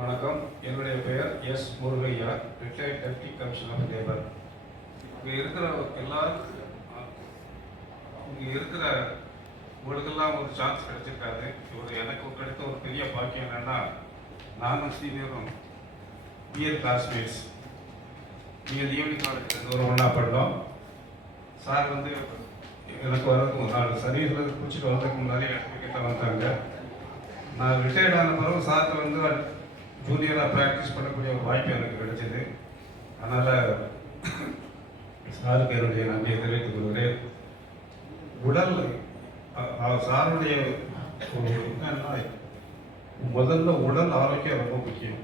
வணக்கம். என்னுடைய பெயர் S Murugaiah, retired deputy commissioner of labour. இங்கே இருக்கிற எல்லாருக்கும் இங்கே இருக்கிற உங்களுக்கெல்லாம் ஒரு சான்ஸ் கிடைச்சிருக்காது. எனக்கு கிடைத்த ஒரு பெரிய பாக்கியம் என்னென்னா, நானும் சீனியரும் B Ed classmates BL evening college ஒரு ஒன்றா பண்ணோம். சார் வந்து எனக்கு வர்றதுக்கு ஒரு நாள் சரீரில் குடிச்சிட்டு வர்றதுக்கு முன்னாடி கிட்ட வந்தாங்க. நான் ரிட்டையர்ட் ஆன பிறகு சார்கிட்ட வந்து ஜூனியராக ப்ராக்டிஸ் பண்ணக்கூடிய ஒரு வாய்ப்பு எனக்கு கிடைச்சது. அதனால் சாருக்கு என்னுடைய நன்றியை தெரிவித்துக் கொள்கிறேன். உடல் சாருடைய என்னன்னா, முதல்ல உடல் ஆரோக்கியம் ரொம்ப முக்கியம்.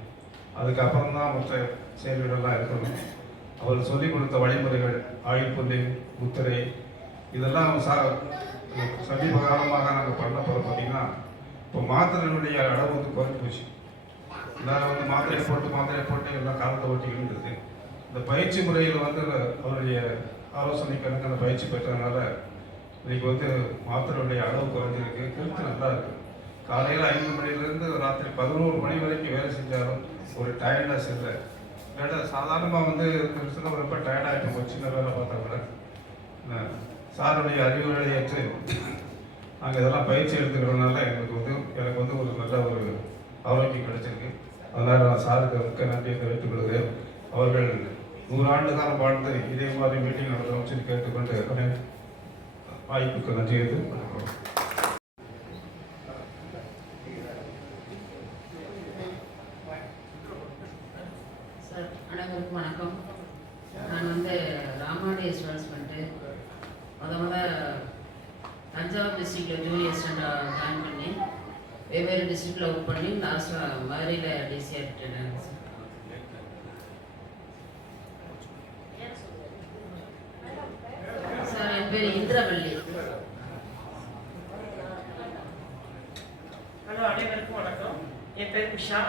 அதுக்கப்புறம் தான் மற்ற செயல்களெல்லாம் இருக்கணும். அவர் சொல்லிக் கொடுத்த வழிமுறைகள், ஆயுள் புல்லிங், முத்திரை, இதெல்லாம் சமீப காலமாக நாங்கள் பண்ண போகிறோம். பார்த்தீங்கன்னா, இப்போ மாத்திரைகளுடைய அளவு வந்து குறைஞ்சி போச்சு. எல்லாரும் வந்து மாத்திரை போட்டு எல்லாம் காலத்தை ஓட்டி இருந்தது. இந்த பயிற்சி முறையில் வந்து அவருடைய ஆலோசனை கணக்கு அந்த பயிற்சி பெற்றதுனால இன்னைக்கு வந்து மாத்திரையுடைய அளவு குறைஞ்சிருக்கு. ஹெல்த் நல்லா இருக்குது. காலையில் 5 மணிலேருந்து ராத்திரி 11 மணி வரைக்கும் வேலை செஞ்சாலும் ஒரு டயர்ட்னஸ் இல்லை. இல்லாட்டா சாதாரணமாக வந்து ரொம்ப டயர்டாகிட்டு போச்சு. சின்ன வேலை பார்த்தா கூட சாருடைய அறிவுரை ஏற்று நாங்கள் இதெல்லாம் பயிற்சி எடுத்துக்கிறதுனால எனக்கு வந்து ஒரு நல்ல ஒரு ஆரோக்கியம் கிடைச்சிருக்கு. அதனால் நான் சாருக்கு மிக்க நன்றியை தெரிவித்துக் கொள்கிறேன். அவர்கள் 100 ஆண்டு காலம் வாழ்ந்து இதே மாதிரி மீட்டிங் நடத்தணும் சொல்லி கேட்டுக்கொண்டு வாய்ப்புக்கு நன்றி. சார் அனைவருக்கும் வணக்கம். நான் வந்து ராமாடி எஸ்டாப்ளிஷ்மெண்ட்டு முதல்ல தஞ்சாவூர் டிஸ்ட்ரிக்டில் ஜூனியர் அசிஸ்டண்டாக ஜாயின் பண்ணி வெவ்வேறு டிஸ்ட்ரிக்டில் ஒர்க் பண்ணி லாஸ்ட்டாக மதுரையில் டிசிஆர் ரிட்டையர்ட் சார். சார் என் பேர் இந்திரவள்ளி. ஹலோ, அனைவருக்கும் வணக்கம். என் பேர் உஷா,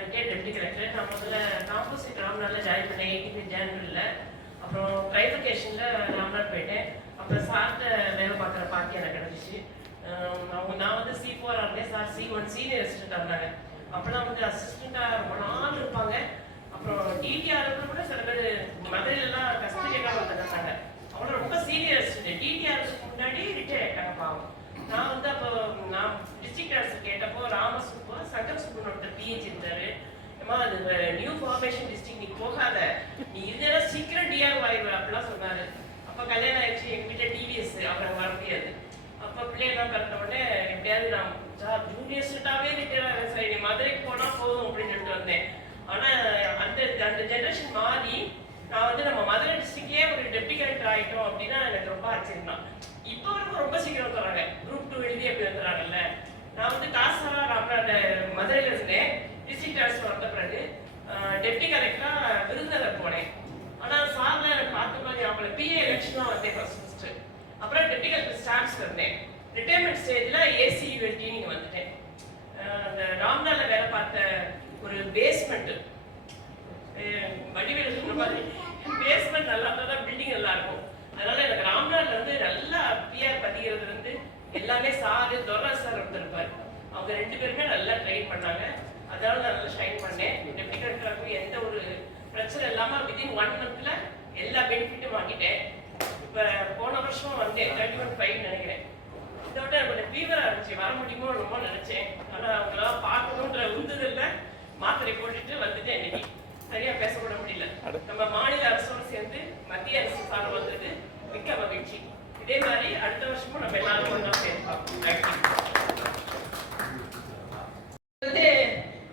ரிட்டையர்ட் டெப்டி கலெக்டர். நான் முதல்ல காம்போசிட் ராம்நாட்டில் ஜாயின் பண்ணேன் 85 ஜனவரியில். அப்புறம் ட்ரைஃபிகேஷனில் ராம்நாட் போயிட்டேன். அப்புறம் சார்ட்ட வேலை பார்க்குற பாக்கி எனக்கு கிடச்சிச்சு. நான் வந்து C4 இருந்தேன், சார் C1 சீனியர் அசிஸ்டண்டாக இருந்தாங்க. அப்போலாம் வந்து அசிஸ்டண்ட்டாக ரொம்ப நாள் இருப்பாங்க. அப்புறம் டிடிஆருக்கு கூட சில பேர் மதுரையிலலாம் கஷ்டம் கேட்காம வந்துட்டாங்க. அவங்கள ரொம்ப சீனியர் அசிஸ்டன்ட். டிடிஆருக்கு முன்னாடி ரிட்டையர் ஆகிட்டாங்க பாவம். நான் வந்து அப்போ நான் டிஸ்ட்ரிக்ட் அரசு கேட்டப்போ ராமசுப்பு சங்கர் சுப்புன்னு ஒருத்தர் பிஹெச் இருந்தாரு. ஏமா அது நியூ ஃபார்மேஷன் டிஸ்ட்ரிக்ட் நீ போகாத, நீ இதெல்லாம் சீக்கிரம் டிஆர் ஆயிடுவ அப்படிலாம் சொன்னார். அப்போ கல்யாணம் ஆயிடுச்சு, எங்கள் வீட்டில் டிவிஎஸ், அப்புறம் வர முடியாது. அப்போ பிள்ளையெல்லாம் பிறந்த உடனே எப்படியாவது நான் சார் ஜூனியர் ஸ்டூட்டாகவே ரிட்டையர் ஆகிறேன் சார், நீ மதுரைக்கு போனால் போதும் அப்படின்னு சொல்லிட்டு வந்தேன். ஆனால் அந்த ஜென்ரேஷன் மாறி நான் வந்து நம்ம மதுரை டிஸ்ட்ரிக்டே ஒரு டெப்டி கலெக்டர் ஆகிட்டோம் அப்படின்னா எனக்கு ரொம்ப ஆச்சரியம் தான். இப்போ வரைக்கும் ரொம்ப சீக்கிரம் வந்துடுறாங்க. குரூப் 2 எழுதி அப்படி வந்துடுறாங்கல்ல. நான் வந்து காசாரா ராமநாடு மதுரையில் இருந்தேன். டிஸ்ட்ரிக்ட் அரசு வந்த பிறகு டெப்டி கலெக்டராக விருதுநகர் போனேன். ஆனால் சாரில் எனக்கு பார்த்த மாதிரி அவங்கள பிஏ எலெக்ஷன் தான் வந்தேன் ஃபர்ஸ்ட். அப்புறம் டெப்டி கலெக்டர் ஸ்டாஃப்ஸ் இருந்தேன். ரிட்டையர்மெண்ட் ஸ்டேஜில் ACULT நீங்கள் வந்துட்டேன். அந்த ராம்நாட்டில் வேலை பார்த்த ஒரு பேஸ்மெண்ட்டு வடிவேல் சொன்ன மாதிரி பேஸ்மெண்ட் நல்லா இருந்தால் தான் பில்டிங் நல்லா இருக்கும். அதனால எனக்கு ராம்நாட்டில் வந்து நல்லா பிஆர் பதிகிறதுலேருந்து எல்லாமே சாரு துரை சார் இருந்திருப்பார். அவங்க 2 பேருமே நல்லா ட்ரெயின் பண்ணாங்க. அதனால நான் நல்லா ஷைன் பண்ணேன். டெப்டி கலெக்டராக எந்த ஒரு பிரச்சனை இல்லாமல் வித்தின் 1 மந்த்தில் எல்லா பெனிஃபிட்டும் வாங்கிட்டேன். இப்போ போன வருஷம் வந்தேன் 31/5 நினைக்கிறேன். இதோட கொஞ்சம் ஃபீவராக இருந்துச்சு, வர முடியுமோ ரொம்ப நினச்சேன். ஆனால் அவங்களாம் பார்க்கணுன்ற உந்துதலில் மாத்திரை போட்டுட்டு வந்துட்டு இன்னைக்கு சரியாக பேசக்கூட முடியல. நம்ம மாநில அரசோடு சேர்ந்து மத்திய அரசு சார் வந்தது மிக்க மகிழ்ச்சி. இதே மாதிரி அடுத்த வருஷமும் நம்ம எல்லாரும் ஒன்றா சேர்ப்போம். வந்து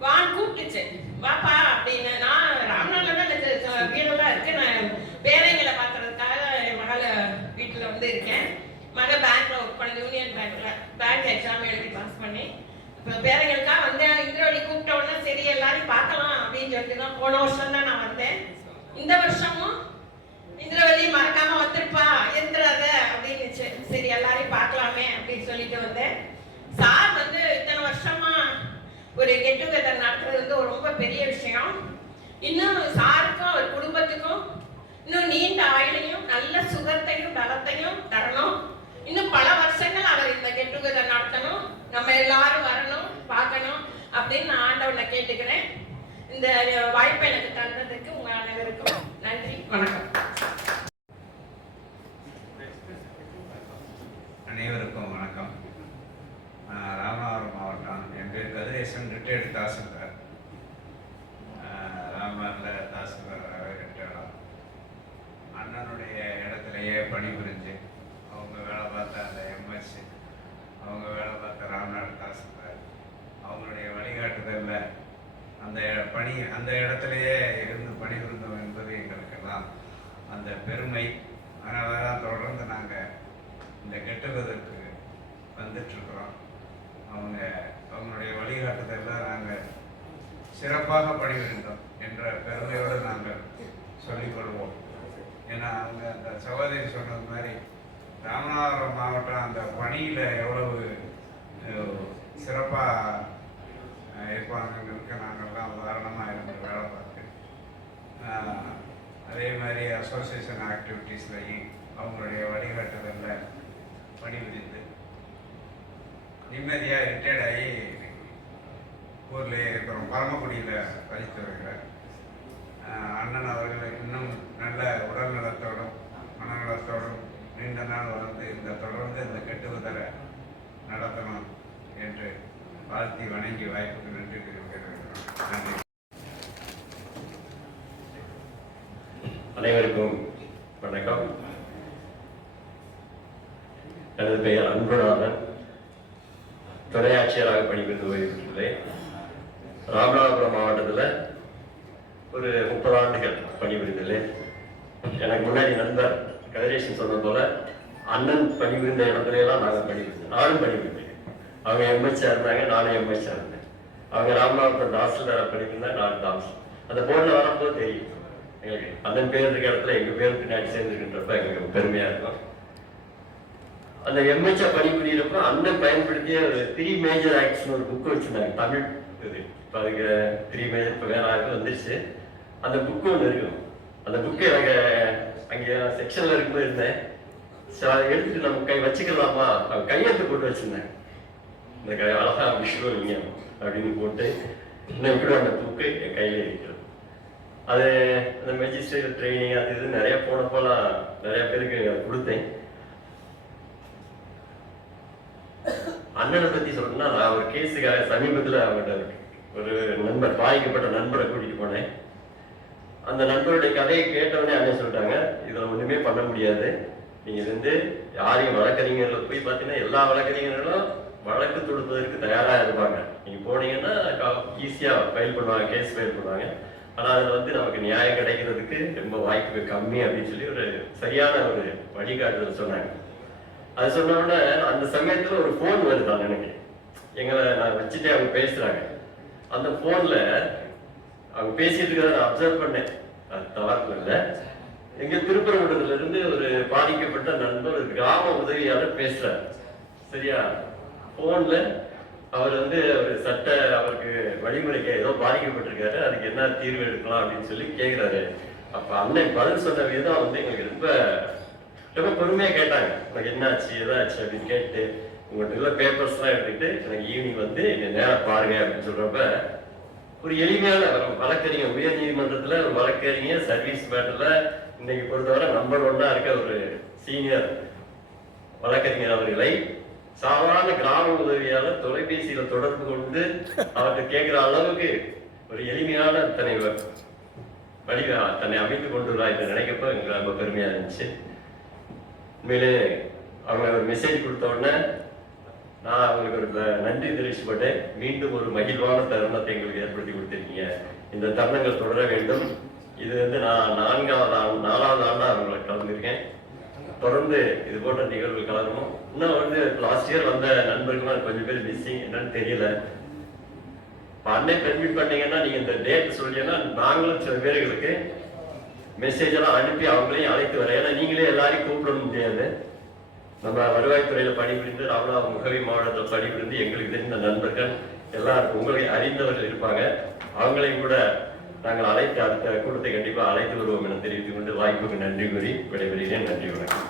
வான் கூப்பிட்டுச்சு, வாப்பா அப்படின்னு. நான் ராம்நாட்டில் தான் வீடெல்லாம் இருக்கு. நான் பேரைங்களை பார்க்கறதுக்காக என் மகள வீட்டில் வந்து இருக்கேன். மகள் பேங்க்ல ஒர்க் பண்ண யூனியன் பேங்க் எக்ஸாம் எழுதி பாஸ் பண்ணி இப்போ பேரைங்களுக்காக வந்தேன். இந்திரவழி கூப்பிட்ட உடனே சரி எல்லாரையும் பார்க்கலாம் அப்படின்னு சொல்லிட்டு தான் போன வருஷம் தான் நான் வந்தேன். இந்த வருஷமும் இந்திரவழி மறக்காம வந்துருப்பா எந்திராத அப்படின்னு சரி எல்லாரையும் பார்க்கலாமே அப்படின்னு சொல்லிட்டு வந்தேன். சார் வந்து இத்தனை வருஷமா ஒரு கெட் டுகெதர் நடத்துறது வந்து ஒரு ரொம்ப பெரிய விஷயம். இன்னும் சாருக்கும் அவர் குடும்பத்துக்கும் இன்னும் நீண்ட ஆயுளையும் நல்ல சுகத்தையும் பலத்தையும் தரணும். இன்னும் பல வருஷங்கள் அவர் இந்த கெட் டுகெதர் நடத்தணும், நம்ம எல்லாரும் வரணும் பார்க்கணும் அப்படின்னு நான் ஆண்டவனை கேட்டுக்கிறேன். இந்த வாய்ப்பை எனக்கு தந்ததுக்கு உங்க அனைவருக்கும் நன்றி, வணக்கம். அனைவருக்கும் வணக்கம். ராமநாதபுரம் மாவட்டம். என் பேர் கதிரேசன், ரிட்டையர்டு தாசில்தார். ராமநாதத்தில் தாசில்தாராகவே ரிட்டையர்டாக அண்ணனுடைய இடத்துலையே பணிபுரிஞ்சு அவங்க வேலை பார்த்த அந்த எம்எஸ்சி, அவங்க வேலை பார்த்த ராமநாடு தாசில்தார், அவங்களுடைய வழிகாட்டுதலில் அந்த இடத்துலையே இருந்து பணிபுரிந்தோம் என்பது எங்களுக்கெல்லாம் அந்த பெருமை. அதனால தான் தொடர்ந்து நாங்கள் இந்த கெட்டுவதற்கு வந்துட்டுருக்குறோம். அவங்களுடைய வழிகாட்டுதலில் நாங்கள் சிறப்பாக பணிபுரிந்தோம் என்ற பெருமையோடு நாங்கள் சொல்லிக்கொள்வோம். ஏன்னா அவங்க அந்த சகோதரி சொன்னது மாதிரி ராமநாதபுரம் மாவட்டம் அந்த பணியில் எவ்வளவு சிறப்பாக இருப்பாங்கிறதுக்கு நாங்கள்லாம் உதாரணமாக இருந்து வேலை பார்த்து அதே மாதிரி அசோசியேஷன் ஆக்டிவிட்டீஸ்லையும் அவங்களுடைய வழிகாட்டுதலில் பணிபுரிந்து நிம்மதியாக ரிட்டையர்ட் ஆகி ஊர்லேயே இருக்கிறோம். பரமக்குடியில் வசித்து வருகிறார் அண்ணன் அவர்கள் இன்னும் நல்ல உடல் நலத்தோடும் மனநலத்தோடும் நீண்ட நாள் வந்து தொடர்ந்து இந்த கெட்டுவதரை நடத்தணும் என்று வாழ்த்தி வணங்கி வாய்ப்புக்கு நன்றி தெரிவிக்கிறேன். நன்றி. அனைவருக்கும் வணக்கம். எனது பெயர் அன்புநாதன். துணை ஆட்சியராக பணிபுரிந்து வருகிறேன். ராமநாதபுரம் மாவட்டத்தில் ஒரு 30 ஆண்டுகள் பணிபுரிந்துள்ளேன். எனக்கு முன்னாடி நண்பர் கதிரேசன் சொன்னது போல அண்ணன் பணிபுரிந்த இடத்துல எல்லாம் நாங்கள் பணிபுரிந்தோம். நானும் பணிபுரிந்தேன். அவங்க எம்எஸ்ஆர் இருந்தாங்க, நானும் எம்எஸ்ஆர் இருந்தேன். அவங்க ராமநாதபுரம் தாசில்தாராக பணிபுரிந்தாங்க, நான் தாசில். அந்த போர்டில் வரும்போது தெரியும் எங்களுக்கு அண்ணன் பேர் இருக்க இடத்துல எங்கள் பேர் பின்னாடி சேர்ந்துருக்கின்றப்ப எங்களுக்கு பெருமையாக இருக்கும். அந்த எம்எஸ்ஆர் பணிபுரியறப்ப அண்ணன் பயன்படுத்திய ஒரு 3 மேஜர் ஆக்ட்ஸ்னு ஒரு புக்கு வச்சுருந்தாங்க, தமிழ் இது. இப்போ அதுக்கு 3 மேஜர் இப்போ வேற ஆக்ட் வந்துருச்சு. அந்த புக்கு ஒன்று இருக்கும். அந்த புக்கு எனக்கு அங்கே செக்ஷனில் இருக்கும்போது இருந்தேன். சரி, அதை எடுத்துட்டு நம்ம வச்சுக்கலாமா, கையெழுத்து போட்டு வச்சுருந்தேன். இந்த அழகா விஷுவலிங்க அப்படின்னு போட்டு இன்னும் கூட அந்த புக்கு என் கையில் இருக்கிறது. அது அந்த மெஜிஸ்ட்ரேட் ட்ரைனிங் அது இது நிறைய போனப்போலாம் நிறைய பேருக்கு கொடுத்தேன். அண்ணனை பற்றி சொல்லணும்னா, நான் ஒரு கேஸுக்காக சமீபத்தில் அவங்கள்ட்ட ஒரு நண்பர், பாதிக்கப்பட்ட நண்பரை கூட்டிகிட்டு போனேன். அந்த நண்பருடைய கதையை கேட்டவொடனே அண்ணன் சொல்லிட்டாங்க, இதில் ஒன்றுமே பண்ண முடியாது, நீங்கள் வந்து யாரையும் வழக்கறிஞர்களை போய் பார்த்தீங்கன்னா எல்லா வழக்கறிஞர்களும் வழக்கு தொடுப்பதற்கு தயாராக இருப்பாங்க. நீங்கள் போனீங்கன்னா ஈஸியாக ஃபைல் பண்ணுவாங்க, கேஸ் ஃபைல் பண்ணுவாங்க. ஆனால் அதில் வந்து நமக்கு நியாயம் கிடைக்கிறதுக்கு ரொம்ப வாய்ப்பு கம்மி அப்படின்னு சொல்லி ஒரு சரியான ஒரு வழிகாட்டுதல் சொன்னாங்க. அது சொன்னோடனே அந்த சமயத்தில் ஒரு ஃபோன் வருதான் எனக்கு. எங்களை நான் வச்சுட்டு அவங்க பேசுகிறாங்க. அந்த ஃபோனில் அவங்க பேசிட்டு இருக்கிறத நான் அப்சர்வ் பண்ணேன். அது தவறு இல்லை. எங்கள் திருப்பரங்குன்றத்துலேருந்து ஒரு பாதிக்கப்பட்ட நண்பர், ஒரு கிராம உதவியாளர் பேசுகிறார். சரியா? ஃபோனில் அவர் வந்து ஒரு அவருக்கு வழிமுறைக்கு ஏதோ பாதிக்கப்பட்டிருக்காரு, அதுக்கு என்ன தீர்வு எடுக்கலாம் அப்படின்னு சொல்லி கேட்குறாரு. அப்போ அண்ணன் பதில் சொன்ன விதம் வந்து எங்களுக்கு ரொம்ப ரொம்ப பொறுமையாக கேட்டாங்க. உனக்கு என்னாச்சு எதாச்சு அப்படின்னு கேட்டு உங்கள்கிட்ட உள்ள பேப்பர்ஸ்லாம் எடுத்துக்கிட்டு எனக்கு ஈவினிங் வந்து நேரம் பாருங்க அப்படின்னு சொல்கிறப்ப ஒரு எளிமையான வழக்கறிஞர், உயர் நீதிமன்றத்தில் ஒரு வழக்கறிஞர் சர்வீஸ் மேட்டரில் இன்னைக்கு பொறுத்தவரை நம்பர் 1 இருக்க ஒரு சீனியர் வழக்கறிஞர் அவர்களை சாதாரண கிராம உதவியாளர் தொலைபேசியில் தொடர்பு கொண்டு அவர்கிட்ட கேட்குற அளவுக்கு ஒரு எளிமையான தன்னை அமைத்து கொண்டுள்ளா என்று நினைக்கப்போ எங்களுக்கு ரொம்ப பெருமையாக இருந்துச்சு. உண்மையிலே அவங்க ஒரு மெசேஜ் கொடுத்த உடனே நான் அவங்களுக்கு ஒரு நன்றி தெரிவிச்சுப்பட்டேன். மீண்டும் ஒரு மகிழ்வான தருணத்தை எங்களுக்கு ஏற்படுத்தி கொடுத்துருக்கீங்க. இந்த தருணங்கள் தொடர வேண்டும். இது வந்து நான் 4வது ஆண்டாக அவங்களை கலந்துருக்கேன். தொடர்ந்து இது போன்ற நிகழ்வு கலரணும். இன்னும் வந்து லாஸ்ட் இயர் வந்த நண்பர்கள்லாம் கொஞ்சம் பேர் மிஸ்ஸிங், என்னன்னு தெரியல. இப்போ அன்னைக்கு பெர்மிட் பண்ணீங்கன்னா நீங்கள் இந்த டேட் சொல்லிங்கன்னா நாங்களும் சில பேர்களுக்கு மெசேஜ் எல்லாம் அனுப்பி அவங்களையும் அழைத்து வர. ஏன்னா நீங்களே எல்லாரையும் கூப்பிட முடியாது. நம்ம வருவாய்த்துறையில் பணிபுரிந்து ராமநாதபுரம் முகவி மாவட்டத்தில் பணிபுரிந்து எங்களுக்கு தெரிந்த நண்பர்கள் எல்லாருக்கும் உங்களை அறிந்தவர்கள் இருப்பாங்க. அவங்களையும் கூட நாங்கள் அழைத்து அடுத்த கூட்டத்தை கண்டிப்பாக அழைத்து வருவோம் என தெரிவித்துக் கொண்டு வாய்ப்புக்கு நன்றி கூறி விடைபெறுகிறேன். நன்றி, வணக்கம்.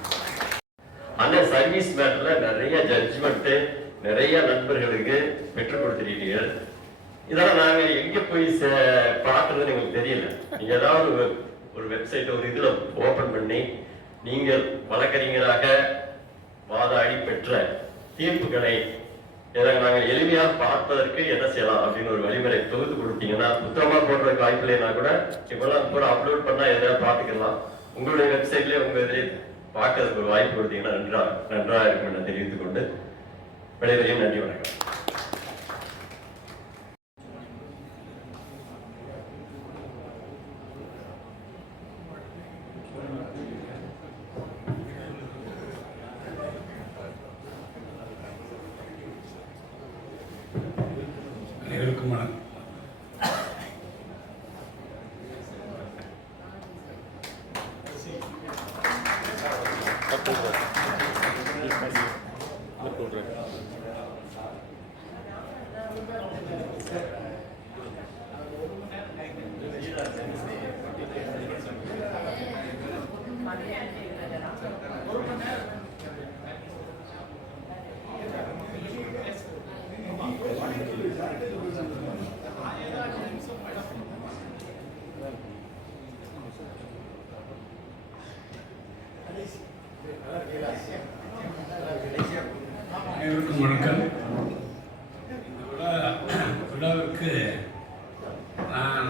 அண்ணன் சர்வீஸ் மேட்டரில் நிறைய ஜட்ஜ்மெண்ட்டு நிறைய நண்பர்களுக்கு பெற்றுக் கொடுத்துருக்கீர்கள். இதெல்லாம் நாங்கள் எங்கே போய் பார்க்க பார்க்கறதுன்னு எங்களுக்கு தெரியல. நீங்க ஏதாவது ஒரு வெப்சைட் ஒரு இதுல ஓபன் பண்ணி நீங்கள் வழக்கறிஞராக வாதாடி பெற்ற தீர்ப்புகளை நாங்கள் எளிமையாக பார்ப்பதற்கு என்ன செய்யலாம் அப்படின்னு ஒரு வழிமுறை தொகுத்து கொடுத்தீங்கன்னா, புத்தகமா போடுறதுக்கு வாய்ப்பு இல்லைன்னா கூட இப்பெல்லாம் கூட அப்லோட் பண்ணா எதாவது பார்த்துக்கலாம். உங்களுடைய வெப்சைட்லேயே உங்க இதிலே பார்க்கறதுக்கு ஒரு வாய்ப்பு கொடுத்தீங்கன்னா நன்றாக இருக்கும் என தெரிவித்துக் கொண்டு விடைபெறும். நன்றி, வணக்கம். அனைவருக்கும் வணக்கம். அனைவருக்கும் வணக்கம். இந்த விழாவிற்கு நான்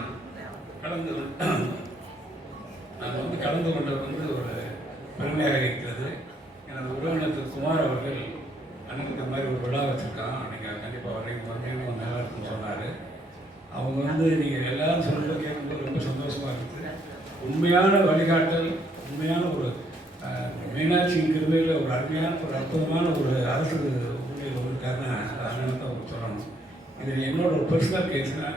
கலந்து கொண்டது ஒரு பெருமையாக இருக்கிறது. எனது உறவினர் குமார் அவர்கள் அன்னைக்கு இந்த மாதிரி ஒரு விழா வச்சுருக்கான், நீங்கள் கண்டிப்பாக வரைக்கும் நல்லா இருக்குன்னு சொன்னார். அவங்க நீங்கள் எல்லாரும் சொல்லுறது கேட்கும்போது ரொம்ப சந்தோஷமாக இருக்குது. உண்மையான வழிகாட்டல், உண்மையான ஒரு மீனாட்சி கிருமையில் ஒரு அருமையான ஒரு அற்புதமான ஒரு அரசு ஊழியர் இருக்காருன்னா அதனால தான் சொல்லணும். இது என்னோட ஒரு பர்சனல் கேஸ்னா,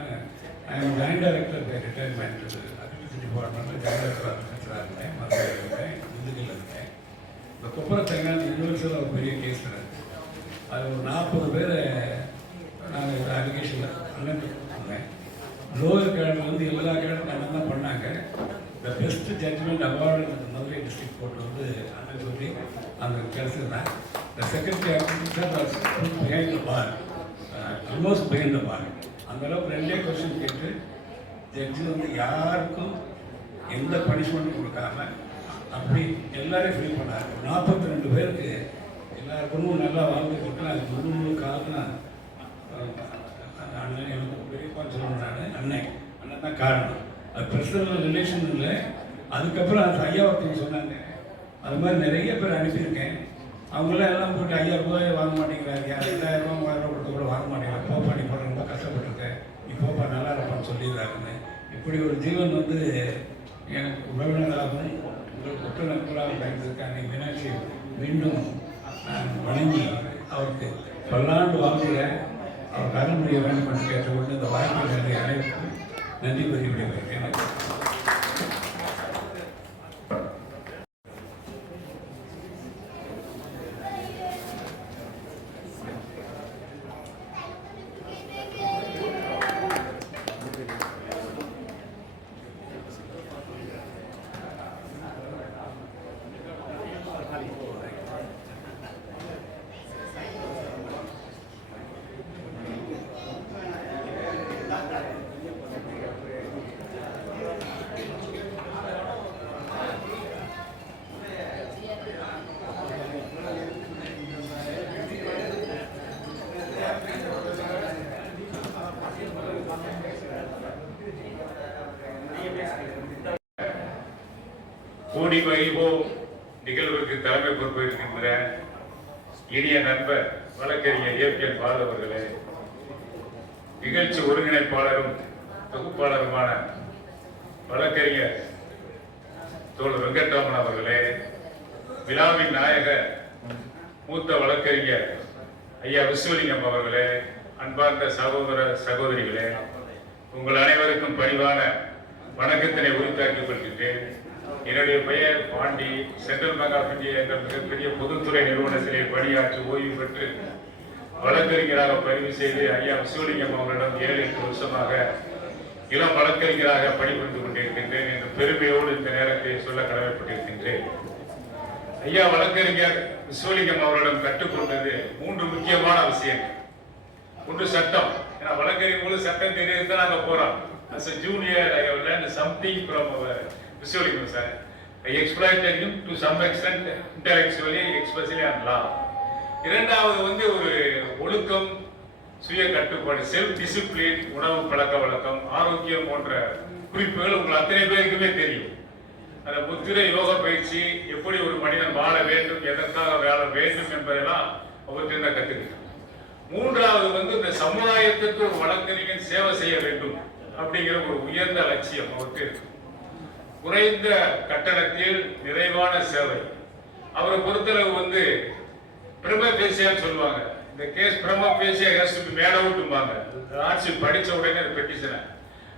I am joint director retirement agriculture டிபார்ட்மெண்ட்டில் ஜாயின்ட் டைரக்டர் அக்ரிகல்ச்சராக இருக்கேன். மதுரையில் இருக்கேன், திண்டுக்கல்ல இருக்கேன். இந்த கொப்பரை தங்கான யூனிவர்சல் ஒரு பெரிய கேஸ் இருக்குது. அது ஒரு 40 பேரை நாங்கள் அலிகேஷனில் அண்ணன் பண்ணேன். லோயர் கேடர் எல்லா கேடரும் அண்ணன் தான் பண்ணாங்க. The best judgment award Madurai district court அண்ணன் சொல்லி அந்த கிடச்சிருந்தேன். The secretary behind the bar, almost behind the bar. அந்தளவுக்கு 2 கொஸ்டின் கேட்டு ஜட்ஜு யாருக்கும் எந்த பனிஷ்மெண்ட்டும் கொடுக்காம அப்படி எல்லாரையும் ஃப்ரீ பண்ணார். 42 பேருக்கு எல்லாருக்கும் நல்லா வாழ்ந்துக்கிட்டு அது முழு காரணம் அண்ணன். எனக்கு பெரியப்பான்னு சொல்லணும், அண்ணன் தான் காரணம். அது பர்சனல் ரிலேஷன் இல்லை. அதுக்கப்புறம் அது ஐயா ஒருத்தவங்க சொன்னாங்க, அது மாதிரி நிறைய பேர் அனுப்பியிருக்கேன். அவங்களாம் எல்லாம் போட்டு 5000 ரூபாய் வாங்க மாட்டேங்கிறாங்க, 2000 ரூபா 3000 ரூபா கொடுத்து கூட வாங்க மாட்டேங்கிறாங்க. போப்பா நீ போட ரொம்ப கஷ்டப்பட்டுருக்கேன், நீ போப்பா நல்லா இருப்பான்னு சொல்லிடுறாருன்னு. இப்படி ஒரு ஜீவன் எனக்கு உறவினராகவும் உங்களுக்கு ஒற்ற நண்பராக பயந்துருக்காங்க. மீனாட்சி மீண்டும் நான் வணங்கி அவருக்கு பல்லாண்டு வாழ்கிறேன், அவருக்கு அருள்முறைய வேண்டும் என்று கேட்டுக்கொண்டு இந்த வாய்ப்பு அனைவருக்கும் நன்றி கூறி விடைபெறுகிறேன். கூடி மகிழ்வோ நிகழ்வுக்கு தலைமை பொறுப்பேற்கின்ற இனிய நண்பர் வழக்கறிஞர் ஏபிஎன் பால் அவர்களே, நிகழ்ச்சி ஒருங்கிணைப்பாளரும் தொகுப்பாளருமான வழக்கறிஞர் தோழர் வெங்கட்ராமன் அவர்களே, விழாவின் நாயகர் மூத்த வழக்கறிஞர் ஐயா விஸ்வலிங்கம் அவர்களே, அன்பார்ந்த சகோதர சகோதரிகளே, உங்கள் அனைவருக்கும் பணிவான வணக்கத்தினை உரித்தாக்கிக் கொள்கின்றேன். என்னுடைய பெயர் Pandi. Central Bank of India என்ற மிகப்பெரிய பொதுத்துறை நிறுவனத்திலே பணியாற்றி ஓய்வு பெற்று வழக்கறிஞராக பதிவு செய்து ஐயா விஸ்வலிங்கம் அவர்களிடம் 7-8 வருஷமாக இளம் வழக்கறிஞராக பணிபுரிந்து கொண்டிருக்கின்றேன் என்று பெருமையோடு இந்த நேரத்தை சொல்ல கடமைப்பட்டிருக்கின்றேன். ஐயா வழக்கறிஞர் விஸ்வலிங்கம் அவர்களிடம் கற்றுக்கொண்டது 3 முக்கியமான விஷயங்கள். ஒன்று சட்டம். ஏன்னா வழக்கறிஞர்களுக்கு சட்டம் தெரியுது தான் நாங்கள் போறோம். As a junior, I have learned something from our Visual sir. I exploited him to some extent intellectually, especially on law. இரண்டாவது வந்து ஒரு ஒழுக்கம், சுய கட்டுப்பாடு, செல்ஃப் டிசிப்ளின், உணவு பழக்க வழக்கம், ஆரோக்கியம் போன்ற குறிப்புகள் உங்கள் அத்தனை பேருக்குமே தெரியும். அந்த முத்திரை யோக பயிற்சி, எப்படி ஒரு மனிதன் வாழ வேண்டும், எதற்காக வாழ வேண்டும் என்பதெல்லாம் அவற்றில் தான் கற்றுக்கிட்டேன். மூன்றாவது வந்து இந்த சமுதாயத்திற்கு ஒரு வழக்கறிஞன் சேவை செய்ய வேண்டும் அப்படிங்கிற ஒரு உயர்ந்த லட்சியம் அவருக்கு இருக்கு. குறைந்த கட்டணத்தில் நிறைவான சேவை. அவரை பொறுத்தளவு வந்து பிரம்ம பேசியான்னு சொல்லுவாங்க. இந்த கேஸ் பிரம்ம பேசியா மேட விட்டும்பாங்க. ஆட்சி படிச்ச உடனே பெட்டிஷனை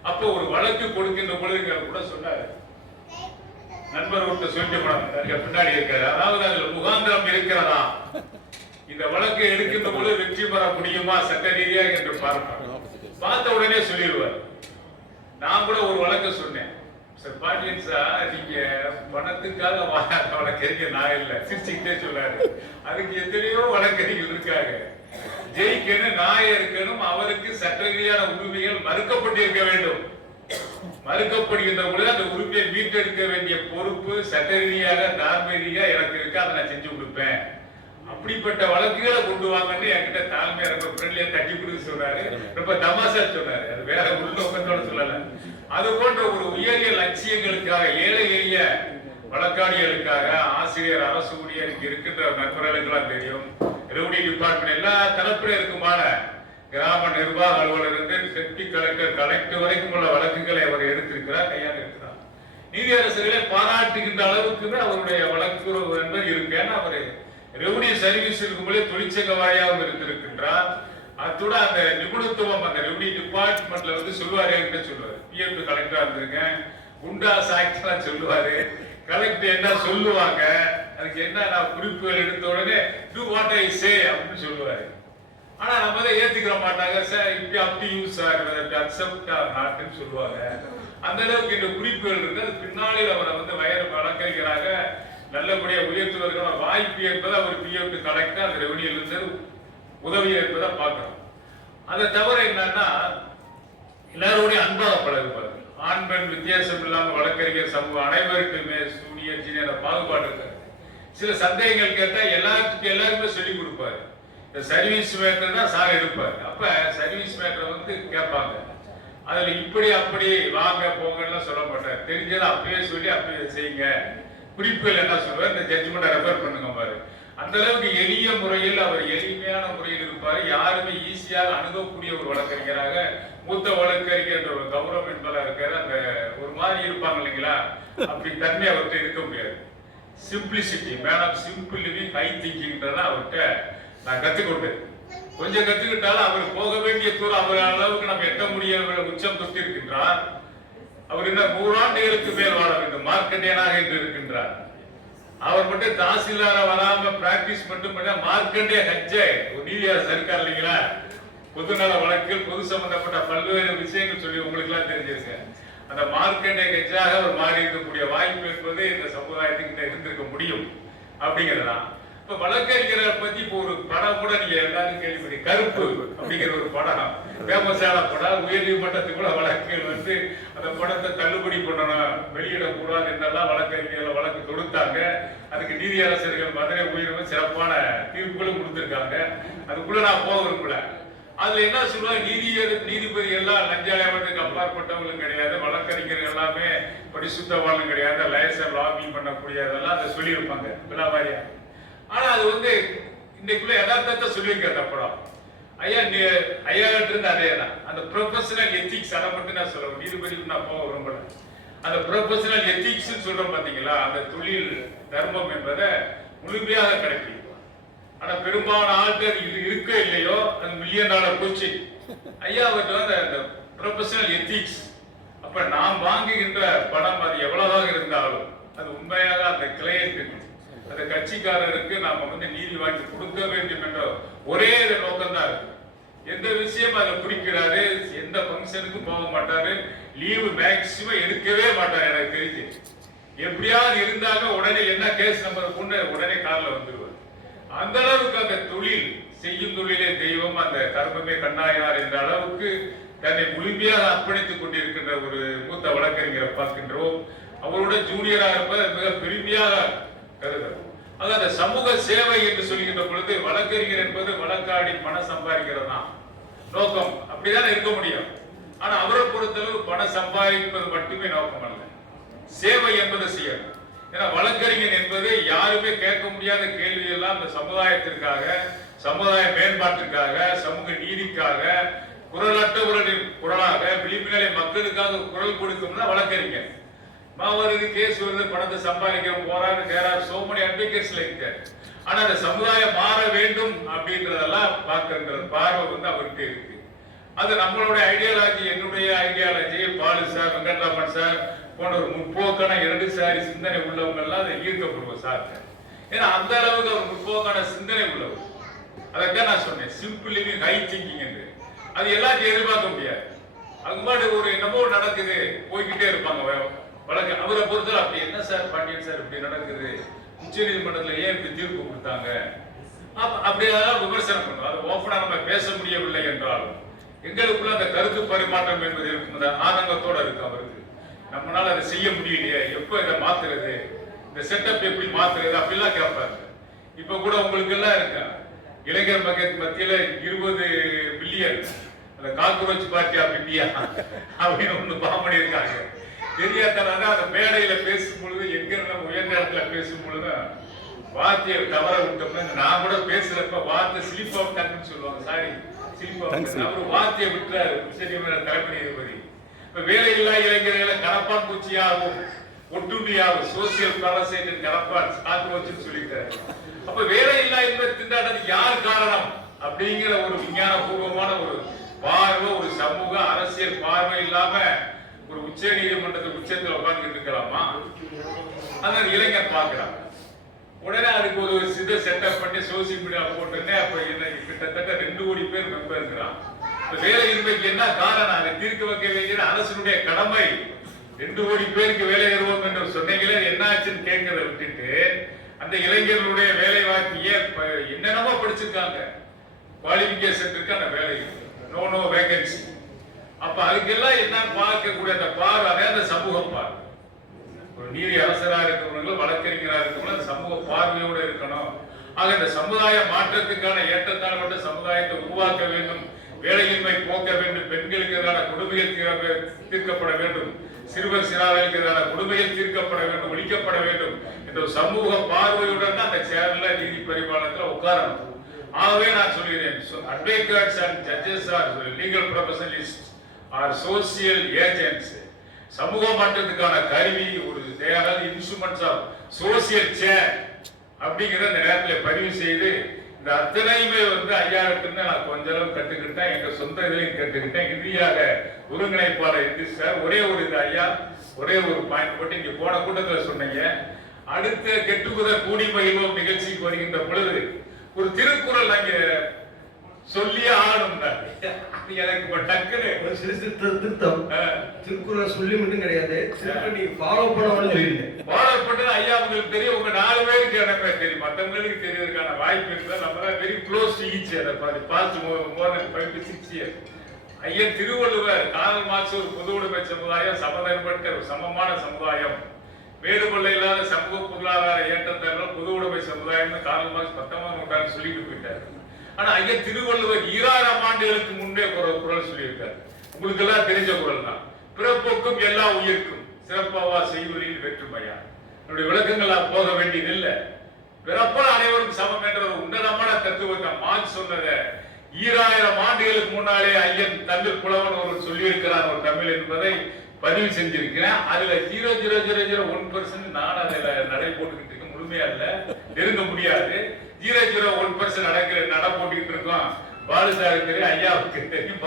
அப்போ ஒரு வழக்கு கொடுக்கின்ற பொழுது கூட சொன்னாரு, நண்பர் விட்டு சொல்லிட்டு போனாங்க பின்னாடி இருக்காரு. அதாவது அதுல முகாந்திரம் இருக்கிறதா, இந்த வழக்கு எடுக்கின்ற பொழுது வெற்றி பெற முடியுமா சட்ட ரீதியாக என்று பார்த்த உடனே சொல்லிடுவார். நான் கூட ஒரு வழக்கு சொன்னேன், சார் பாண்டியன் சார் நீங்க பணத்துக்காக வழக்கறிஞர் நான் இல்லை, சிரிச்சுக்கிட்டே சொல்லாரு. அதுக்கு எத்தனையோ வழக்கறிஞர்கள் இருக்காங்க. ஜெயிக்கணும், நாயம் இருக்கணும், அவருக்கு சட்ட ரீதியான உரிமைகள் மறுக்கப்பட்டிருக்க வேண்டும். மறுக்கப்படுகின்ற பொழுது அந்த உரிமையை மீட்டெடுக்க வேண்டிய பொறுப்பு சட்ட ரீதியாக தார்மீக ரீதியாக எனக்கு இருக்கு, அதை நான் செஞ்சு கொடுப்பேன். அப்படிப்பட்ட வழக்குகளை கொண்டு வாங்கன்னு என்கிட்ட தாழ்மையா ரொம்ப ஃப்ரெண்ட்லியா தட்டி கொடுத்து சொன்னாரு. ரொம்ப தமாசா சொன்னாரு, அது வேற உள்நோக்கத்தோட சொல்லல. அது போன்ற ஒரு உயரிய லட்சியங்களுக்காக, ஏழை எளிய வழக்காடிகளுக்காக, ஆசிரியர், அரசு ஊழியருக்கு இருக்கின்ற நண்பர்களுக்கு எல்லாம் தெரியும். ரெவன்யூ டிபார்ட்மெண்ட் எல்லா தரப்பிலும் இருக்குமான கிராம நிர்வாக அலுவலர் இருந்து டெப்டி கலெக்டர், கலெக்டர் வரைக்கும் உள்ள வழக்குகளை அவர் எடுத்திருக்கிறார், கையாண்டிருக்கிறார். நீதியரசர்களை பாராட்டுகின்ற அளவுக்கு அவருடைய வழக்கு என்பது இருக்கு. ஏன்னா அவர் ரெவன்யூ சர்வீஸ் இருக்கும்போதே தொழிற்சங்க வாரியாக இருந்திருக்கின்றார். அத்துடன் அந்த நிபுணத்துவம் அந்த ரெவன்யூ டிபார்ட்மெண்ட்ல வந்து சொல்லுவாரு, சொல்லுவாரு பிஎம் கலெக்டரா இருந்திருக்கேன், குண்டா சாக்ட்லாம் சொல்லுவாரு. கலெக்டர் என்ன சொல்லுவாங்க, அதுக்கு என்ன நான் குறிப்புகள் எடுத்த உடனே டூ வாட் ஐ சே அப்படின்னு சொல்லுவாரு. ஆனா நம்ம அதை ஏத்துக்கிற மாட்டாங்க. சார் இப்படி அப்படி யூஸ் ஆகுறது அக்செப்ட் நாட்டுன்னு சொல்லுவாங்க. அந்த அளவுக்கு இந்த குறிப்புகள் இருக்கு. அது பின்னாளில் அவரை வந்து வழக்கறிஞராக நல்லபடியா உயர்த்துவதற்கான வாய்ப்பு என்பதை அவர் பிஎம் கலெக்டர் அந்த ரெவன்யூல இருந்து உதவி என்பதை பார்க்கிறோம். அதை தவிர என்னன்னா எல்லாரோடைய அன்பாக பழகுவார். ஆண் பெண் வித்தியாசம் இல்லாம வழக்கறிஞர் சமூகம் அனைவருக்குமே ஜூனியர் சீனியர் பாகுபாடு இருக்காரு. சில சந்தேகங்கள் கேட்டா எல்லாருக்குமே சொல்லிக் கொடுப்பாரு. இந்த சர்வீஸ் மேட்டர் தான் சார் எடுப்பாரு. அப்ப சர்வீஸ் மேட்டரை வந்து கேட்பாங்க. அதுல இப்படி அப்படி வாங்க போங்கன்னு சொல்ல மாட்டார். தெரிஞ்சதை அப்பயே சொல்லி அப்பயே செய்யுங்க. குறிப்புகள் என்ன சொல்றாரு, இந்த ஜட்ஜ்மெண்ட்டை ரெஃபர் பண்ணுங்க பாரு. அந்த அளவுக்கு எளிய முறையில் அவர் எளிமையான முறையில் இருப்பாரு. யாருமே ஈஸியாக அணுகக்கூடிய ஒரு வழக்கறிஞராக, மூத்த வழக்கறிஞர் என்ற ஒரு கௌரவம் என்பதா இருக்காரு. அந்த ஒரு மாதிரி இருப்பாங்க இல்லைங்களா, அப்படி தன்மை அவர்கிட்ட இருக்க முடியாது. Simplicity, man of simple living, high திங்கிங்ன்றத அவர்கிட்ட நான் கத்துக்கொண்டேன். கொஞ்சம் கத்துக்கிட்டாலும் அவர் போக வேண்டிய தூரம் அவர் அளவுக்கு நம்ம எட்ட முடிய உச்சம் தொட்டி இருக்கின்றார். அவர் என்ன 100 ஆண்டுகளுக்கு மேல் வாழ வேண்டும், மார்க்கண்டேயனாக என்று இருக்கின்றார். அவர் மட்டும் தாசில்தார வராம பிராக்டிஸ் மட்டும் பண்ண மார்க்கண்டே ஹஜ்ஜை ஒரு நீதியரசர் இருக்கார் இல்லைங்களா, பொதுநல வழக்கில் பொது சம்பந்தப்பட்ட பல்வேறு விஷயங்கள் சொல்லி உங்களுக்கு எல்லாம் தெரிஞ்சிருக்கு. அந்த மார்க்கண்டே ஹஜ்ஜாக அவர் மாறி இருக்கக்கூடிய வாய்ப்பு என்பது இந்த சமுதாயத்துக்கிட்ட இருந்திருக்க முடியும் அப்படிங்கிறதான். இப்ப வழக்கறிஞரை பத்தி இப்போ ஒரு படம் கூட நீங்க எல்லாரும் கேள்விப்படி, கருப்பு அப்படிங்கிற ஒரு படம், ஃபேமஸான படம். உயர் நீதிமன்றத்துக்குள்ள வழக்குகள் வந்து அந்த படத்தை தள்ளுபடி பண்ணணும், வெளியிடக்கூடாது என்றெல்லாம் வழக்கறிஞர்கள் வழக்கு தொடுத்தாங்க. அதுக்கு நீதியரசர்கள் மதுரை உயர்வு சிறப்பான தீர்ப்புகளும் கொடுத்திருக்காங்க. அதுக்குள்ள நான் போக விரும்பல. அதுல என்ன சொல்லுவாங்க, நீதிபதி எல்லாம் லஞ்சாலயத்துக்கு அப்பாற்பட்டவங்களும் கிடையாது, வழக்கறிஞர்கள் எல்லாமே பரிசுத்தவானும் கிடையாது, லைசன்ஸ் லாபி பண்ணக்கூடியதெல்லாம் அதை சொல்லியிருப்பாங்க விழாவாரியா. ஆனா அது வந்து இன்னைக்குள்ள யதார்த்தத்தை சொல்லியிருக்க அந்த படம். ஐயாட்டு இருந்து அதே தான். அந்த ப்ரொஃபஷனல் எத்திக்ஸ் அதை மட்டும் நான் சொல்றேன், நீதிபதிக்கு நான் போக விரும்பல. அந்த ப்ரொஃபஷனல் எத்திக்ஸ் சொல்றோம் பாத்தீங்களா, அந்த தொழில் தர்மம் என்பதை முழுமையாக கிடைக்கும். ஆனா பெரும்பாலான ஆட்கள் இது இருக்க இல்லையோ, அது $1 மில்லியன் கொஸ்டின். ஐயா அவர்கிட்ட அந்த ப்ரொஃபஷனல் எத்திக்ஸ், அப்ப நாம் வாங்குகின்ற பணம் அது எவ்வளவாக இருந்தாலும் அது உண்மையாக அந்த கிளையன்ட், அந்த கட்சிக்காரருக்கு நாம வந்து நீதி வாங்கி கொடுக்க வேண்டும் என்ற ஒரே நோக்கம் தான் இருக்கு. எந்த விஷயம் அதை பிடிக்கிறாரு, எந்த ஃபங்க்ஷனுக்கும் போக மாட்டாரு, லீவு மேக்சிமம் எடுக்கவே மாட்டாரு. எனக்கு தெரிஞ்சு எப்படியாவது இருந்தாங்க உடனே என்ன கேஸ் நம்பர் கொண்டு உடனே கார்ல வந்துருவார். அந்த அளவுக்கு அந்த தொழில் செய்யும் தொழிலே தெய்வம், அந்த கர்மமே கண்ணாயினார் என்ற அளவுக்கு தன்னை முழுமையாக அர்ப்பணித்துக் கொண்டிருக்கின்ற ஒரு மூத்த வழக்கறிஞரை பார்க்கின்றோம். அவரோட ஜூனியராக இருப்பதை மிக பெருமையாக கருதுகிறோம். அது அந்த சமூக சேவை என்று சொல்கின்ற பொழுது வழக்கறிஞர் என்பது வழக்காடி பணம் சம்பாதிக்கிறது தான் நோக்கம், அப்படிதான் இருக்க முடியும். ஆனா அவரை பொறுத்தளவு பணம் சம்பாதிப்பது மட்டுமே நோக்கம் அல்ல, சேவை என்பது செய்யணும். ஏன்னா வழக்கறிஞர் என்பது யாருமே கேட்க முடியாத கேள்வி எல்லாம் இந்த சமுதாயத்திற்காக, சமுதாய மேம்பாட்டுக்காக, சமூக நீதிக்காக, குரலற்றவர்களின் குரலாக, விளிம்புநிலை மக்களுக்காக குரல் கொடுக்கும்னா வழக்கறிஞர். வருது கேஸ் வருது, பணத்தை சம்பாதிக்க போறாரு, சோ மெனி அட்வொகேட்ஸ்ல இருக்கு. ஆனா அந்த சமுதாயம் மாற வேண்டும் அப்படின்றதெல்லாம் பார்க்கின்ற பார்வை வந்து அவருக்கு இருக்கு. அது நம்மளுடைய ஐடியாலஜி, என்னுடைய ideology, Balu sir, Venkatraman sir போன்ற ஒரு முற்போக்கான இடதுசாரி சிந்தனை உள்ளவங்க எல்லாம் அதை ஈர்க்கப்படுவோம் சார். ஏன்னா அந்த அளவுக்கு ஒரு முற்போக்கான சிந்தனை உள்ளவர். அதைத்தான் நான் சொன்னேன், சிம்பிள் லிவிங், ஹை திங்கிங் என்று. அது எல்லாத்தையும் எதிர்பார்க்க முடியாது. அது மாதிரி ஒரு என்னமோ நடக்குது போய்கிட்டே இருப்பாங்க வழக்கு. அவரை பொறுத்தவரை அப்படி என்ன சார் பாண்டியன் சார் இப்படி நடக்குது, உச்ச நீதிமன்றத்தில் ஏன் இப்படி தீர்ப்பு கொடுத்தாங்க, அப்படியெல்லாம் விமர்சனம் பண்ணுவோம். அது ஓப்பனா நம்ம பேச முடியவில்லை என்றாலும் எங்களுக்குள்ள அந்த கருத்து பரிமாற்றம் என்பது இருக்கும், அந்த ஆதங்கத்தோட இருக்கு அவருக்கு. நம்மளால அதை செய்ய முடியலையே, எப்ப இதை மாத்துறது, இந்த செட்டப் எப்படி மாத்துறது அப்படிலாம் கேட்பாரு. இப்ப கூட உங்களுக்கு எல்லாம் இருக்கு, இளைஞர் மத்தியில 20 பில்லியன் அந்த காக்ரோச் பார்ட்டி ஆஃப் இந்தியா அப்படின்னு ஒண்ணு பாம்படி இருக்காங்க. தெரியாதனால அந்த மேடையில பேசும் பொழுது, எங்க இருந்த உயர்ந்த இடத்துல பேசும் பொழுது வார்த்தையை தவற விட்டோம்னா, நான் கூட பேசுறப்ப வார்த்தை ஸ்லிப் ஆஃப் டங்க்னு சொல்லுவாங்க, சாரி ஸ்லிப் ஆஃப், அவர் வார்த்தையை விட்டுறாரு உச்சநீதிமன்ற தலைமை நீதிபதி. இப்ப வேலையில்லா இளைஞர்களை கரப்பான் பூச்சியாகவும் ஒட்டுண்டியாகவும் சோசியல் பாரசைட் கரப்பான் காக்ரோச்னு சொல்லிட்டாரு. அப்ப வேலையில்லா என்பது திண்டாட்டத்துக்கு யார் காரணம் அப்படிங்கிற ஒரு விஞ்ஞான பூர்வமான ஒரு பார்வை, ஒரு சமூக அரசியல் பார்வை இல்லாம ஒரு உச்ச நீதிமன்றத்துக்கு உச்சத்தில் உட்கார்ந்துட்டு இருக்கலாமா? அதான் இளைஞர் பார்க்கிறாங்க. உடனே அதுக்கு ஒரு சித செட்டப் பண்ணி சோசியல் மீடியா போட்டுன்னே அப்ப என்ன கிட்டத்தட்ட 2 கோடி பேர் மெம்பர் இருக்கிறான். வேலையின்மைக்கு என்ன காரணம், அதை தீர்க்க வைக்க வேண்டிய அரசனுடைய கடமை. 2 கோடி பேருக்கு வேலை தருவோம் என்று சொன்னீங்களே, என்ன ஆச்சுன்னு கேட்கறத விட்டுட்டு அந்த இளைஞர்களுடைய வேலை வாய்ப்பு என்னென்னமோ படிச்சிருக்காங்க, குவாலிபிகேஷன் இருக்கு, அந்த வேலை நோ வேகன்சி. அப்ப அதுக்கெல்லாம் என்ன பார்க்கக்கூடிய அந்த பார்வை, அந்த சமூக பார்வை. ஒரு நீதி அரசரா இருக்கிறவங்களும் வழக்கறிஞரா இருக்கிறவங்களும் சமூக பார்வையோடு இருக்கணும். ஆக இந்த சமுதாய மாற்றத்துக்கான ஏற்றத்தாழ்வுள்ள சமுதாயத்தை உருவாக்க வேண்டும், வேலையின்மை போக்க வேண்டும், பெண்களுக்கு எதிரான கொடுமைகள் தீர்க்கப்பட வேண்டும், சிறுவர் சிறார்களுக்கு எதிரான கொடுமைகள் தீர்க்கப்பட வேண்டும், ஒழிக்கப்பட வேண்டும் என்ற சமூக பார்வையுடன் அந்த சேர்ல நீதி பரிமாணத்தில் உட்காரணும். ஆகவே நான் சொல்கிறேன், advocates and judges are legal professionalist are social agents. சமூக மாற்றத்துக்கான கருவி, ஒரு இன்ஸ்ட்ருமெண்ட்ஸ் ஆஃப் சோசியல் சேஞ்ச் அப்படிங்கிற இந்த நேரத்தில் பதிவு செய்து, இந்த அத்தனையுமே வந்து ஐயாவிட்டு நான் கொஞ்ச அளவு கற்றுக்கிட்டேன், எங்க சொந்த இதிலையும் கற்றுக்கிட்டேன். இறுதியாக ஒருங்கிணைப்பாளர் எந்திரிச்சு சார் ஒரே ஒரு இது ஐயா, ஒரே ஒரு பாயிண்ட் போட்டு இங்க போன கூட்டத்தில் சொன்னீங்க, அடுத்த கெட்டுக்குதல் கூடி மகிழ்வோம் நிகழ்ச்சிக்கு வருகின்ற பொழுது ஒரு திருக்குறள் நாங்க சொல்லியே ஆகணும். எனக்கு டக்குன்னு திருத்தம், திருக்குறள் சொல்லி மட்டும் கிடையாது, ஃபாலோ பண்ண ஐயா உங்களுக்கு தெரியும், உங்க 4 பேருக்கு எனக்கு தெரியும், மற்றவங்களுக்கு தெரியறதுக்கான வாய்ப்பு இருந்தா நம்ம very close to each other past more than 5 to 6 years. ஐயா திருவள்ளுவர் கார்ல் மார்க்ஸ் ஒரு பொது உடைமை சமுதாயம், சமதன்பட்ட ஒரு சமமான சமுதாயம், வேறுபல்ல இல்லாத சமூக பொருளாதார ஏற்றத்தாழ்வு பொது உடைமை சமுதாயம் கார்ல் மார்க்ஸ் 19ஆம் நூற்றாண்டு சொல்லிட்டு போயிட்டாரு. ஆனா ஐயா திருவள்ளுவர் 2000 ஆண்டுகளுக்கு முன்பே குரல் சொல்லியிருக்காரு. உங்களுக்கு எல்லாம் தெரிஞ்ச குரல் தான், பிறப்புக்கும் எல்லா உயிர்க்கும் சிறப்பாவா செய்வதில் வேற்றுமையா. என்னுடைய விளக்கங்கள் போக வேண்டியதில்லை. பிறப்பால் அனைவரும் சமம் என்ற ஒரு உன்னதமான தத்துவத்தை மார்க்ஸ் சொன்னதை 2000 ஆண்டுகளுக்கு முன்னாலே ஐயன் தமிழ் புலவன் ஒரு சொல்லியிருக்கிறார் ஒரு தமிழ் என்பதை பதிவு செஞ்சிருக்கிறேன். அதுல 0.0001% நான் அதுல நடை போட்டுக்கிட்டு இருக்க முழுமையா இல்ல, நெருங்க முடியாது. 0.01% நட போட்டுக்கிட்டு இருக்கோம். பாலுசாருக்கு தெரியும், ஐயாவுக்கு தெரியும்,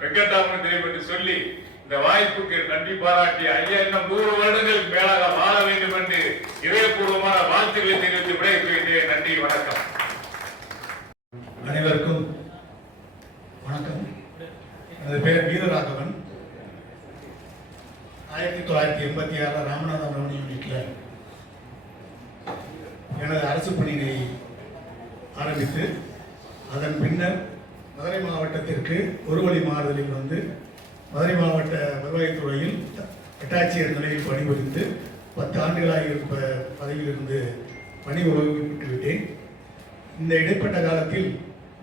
வெங்கடாமன் தெரியும் என்று சொல்லி இந்த வாய்ப்புக்கு நன்றி பாராட்டி ஐயா இன்னும் 100 வருடங்களுக்கு மேலாக வாழ வேண்டும் என்று இதயபூர்வமான வாழ்த்துக்களை தெரிவித்து விடைபெறுகிறேன். நன்றி, வணக்கம். அனைவருக்கும் வணக்கம். எனது பெயர் வீரராகவன். 1986 ராமநாதபுரம் ரமணி யூனிட்டில் எனது அரசு பணியை ஆரம்பித்து அதன் பின்னர் மதுரை மாவட்டத்திற்கு ஒரு வழி மாறுதலில் வந்து மதுரை மாவட்ட வருவாய்த்துறையில் வட்டாட்சியர் நிலையில் பணிபுரிந்து 10 ஆண்டுகளாக பதவியிலிருந்து பணி ஓய்வு விட்டேன். இந்த இடைப்பட்ட காலத்தில்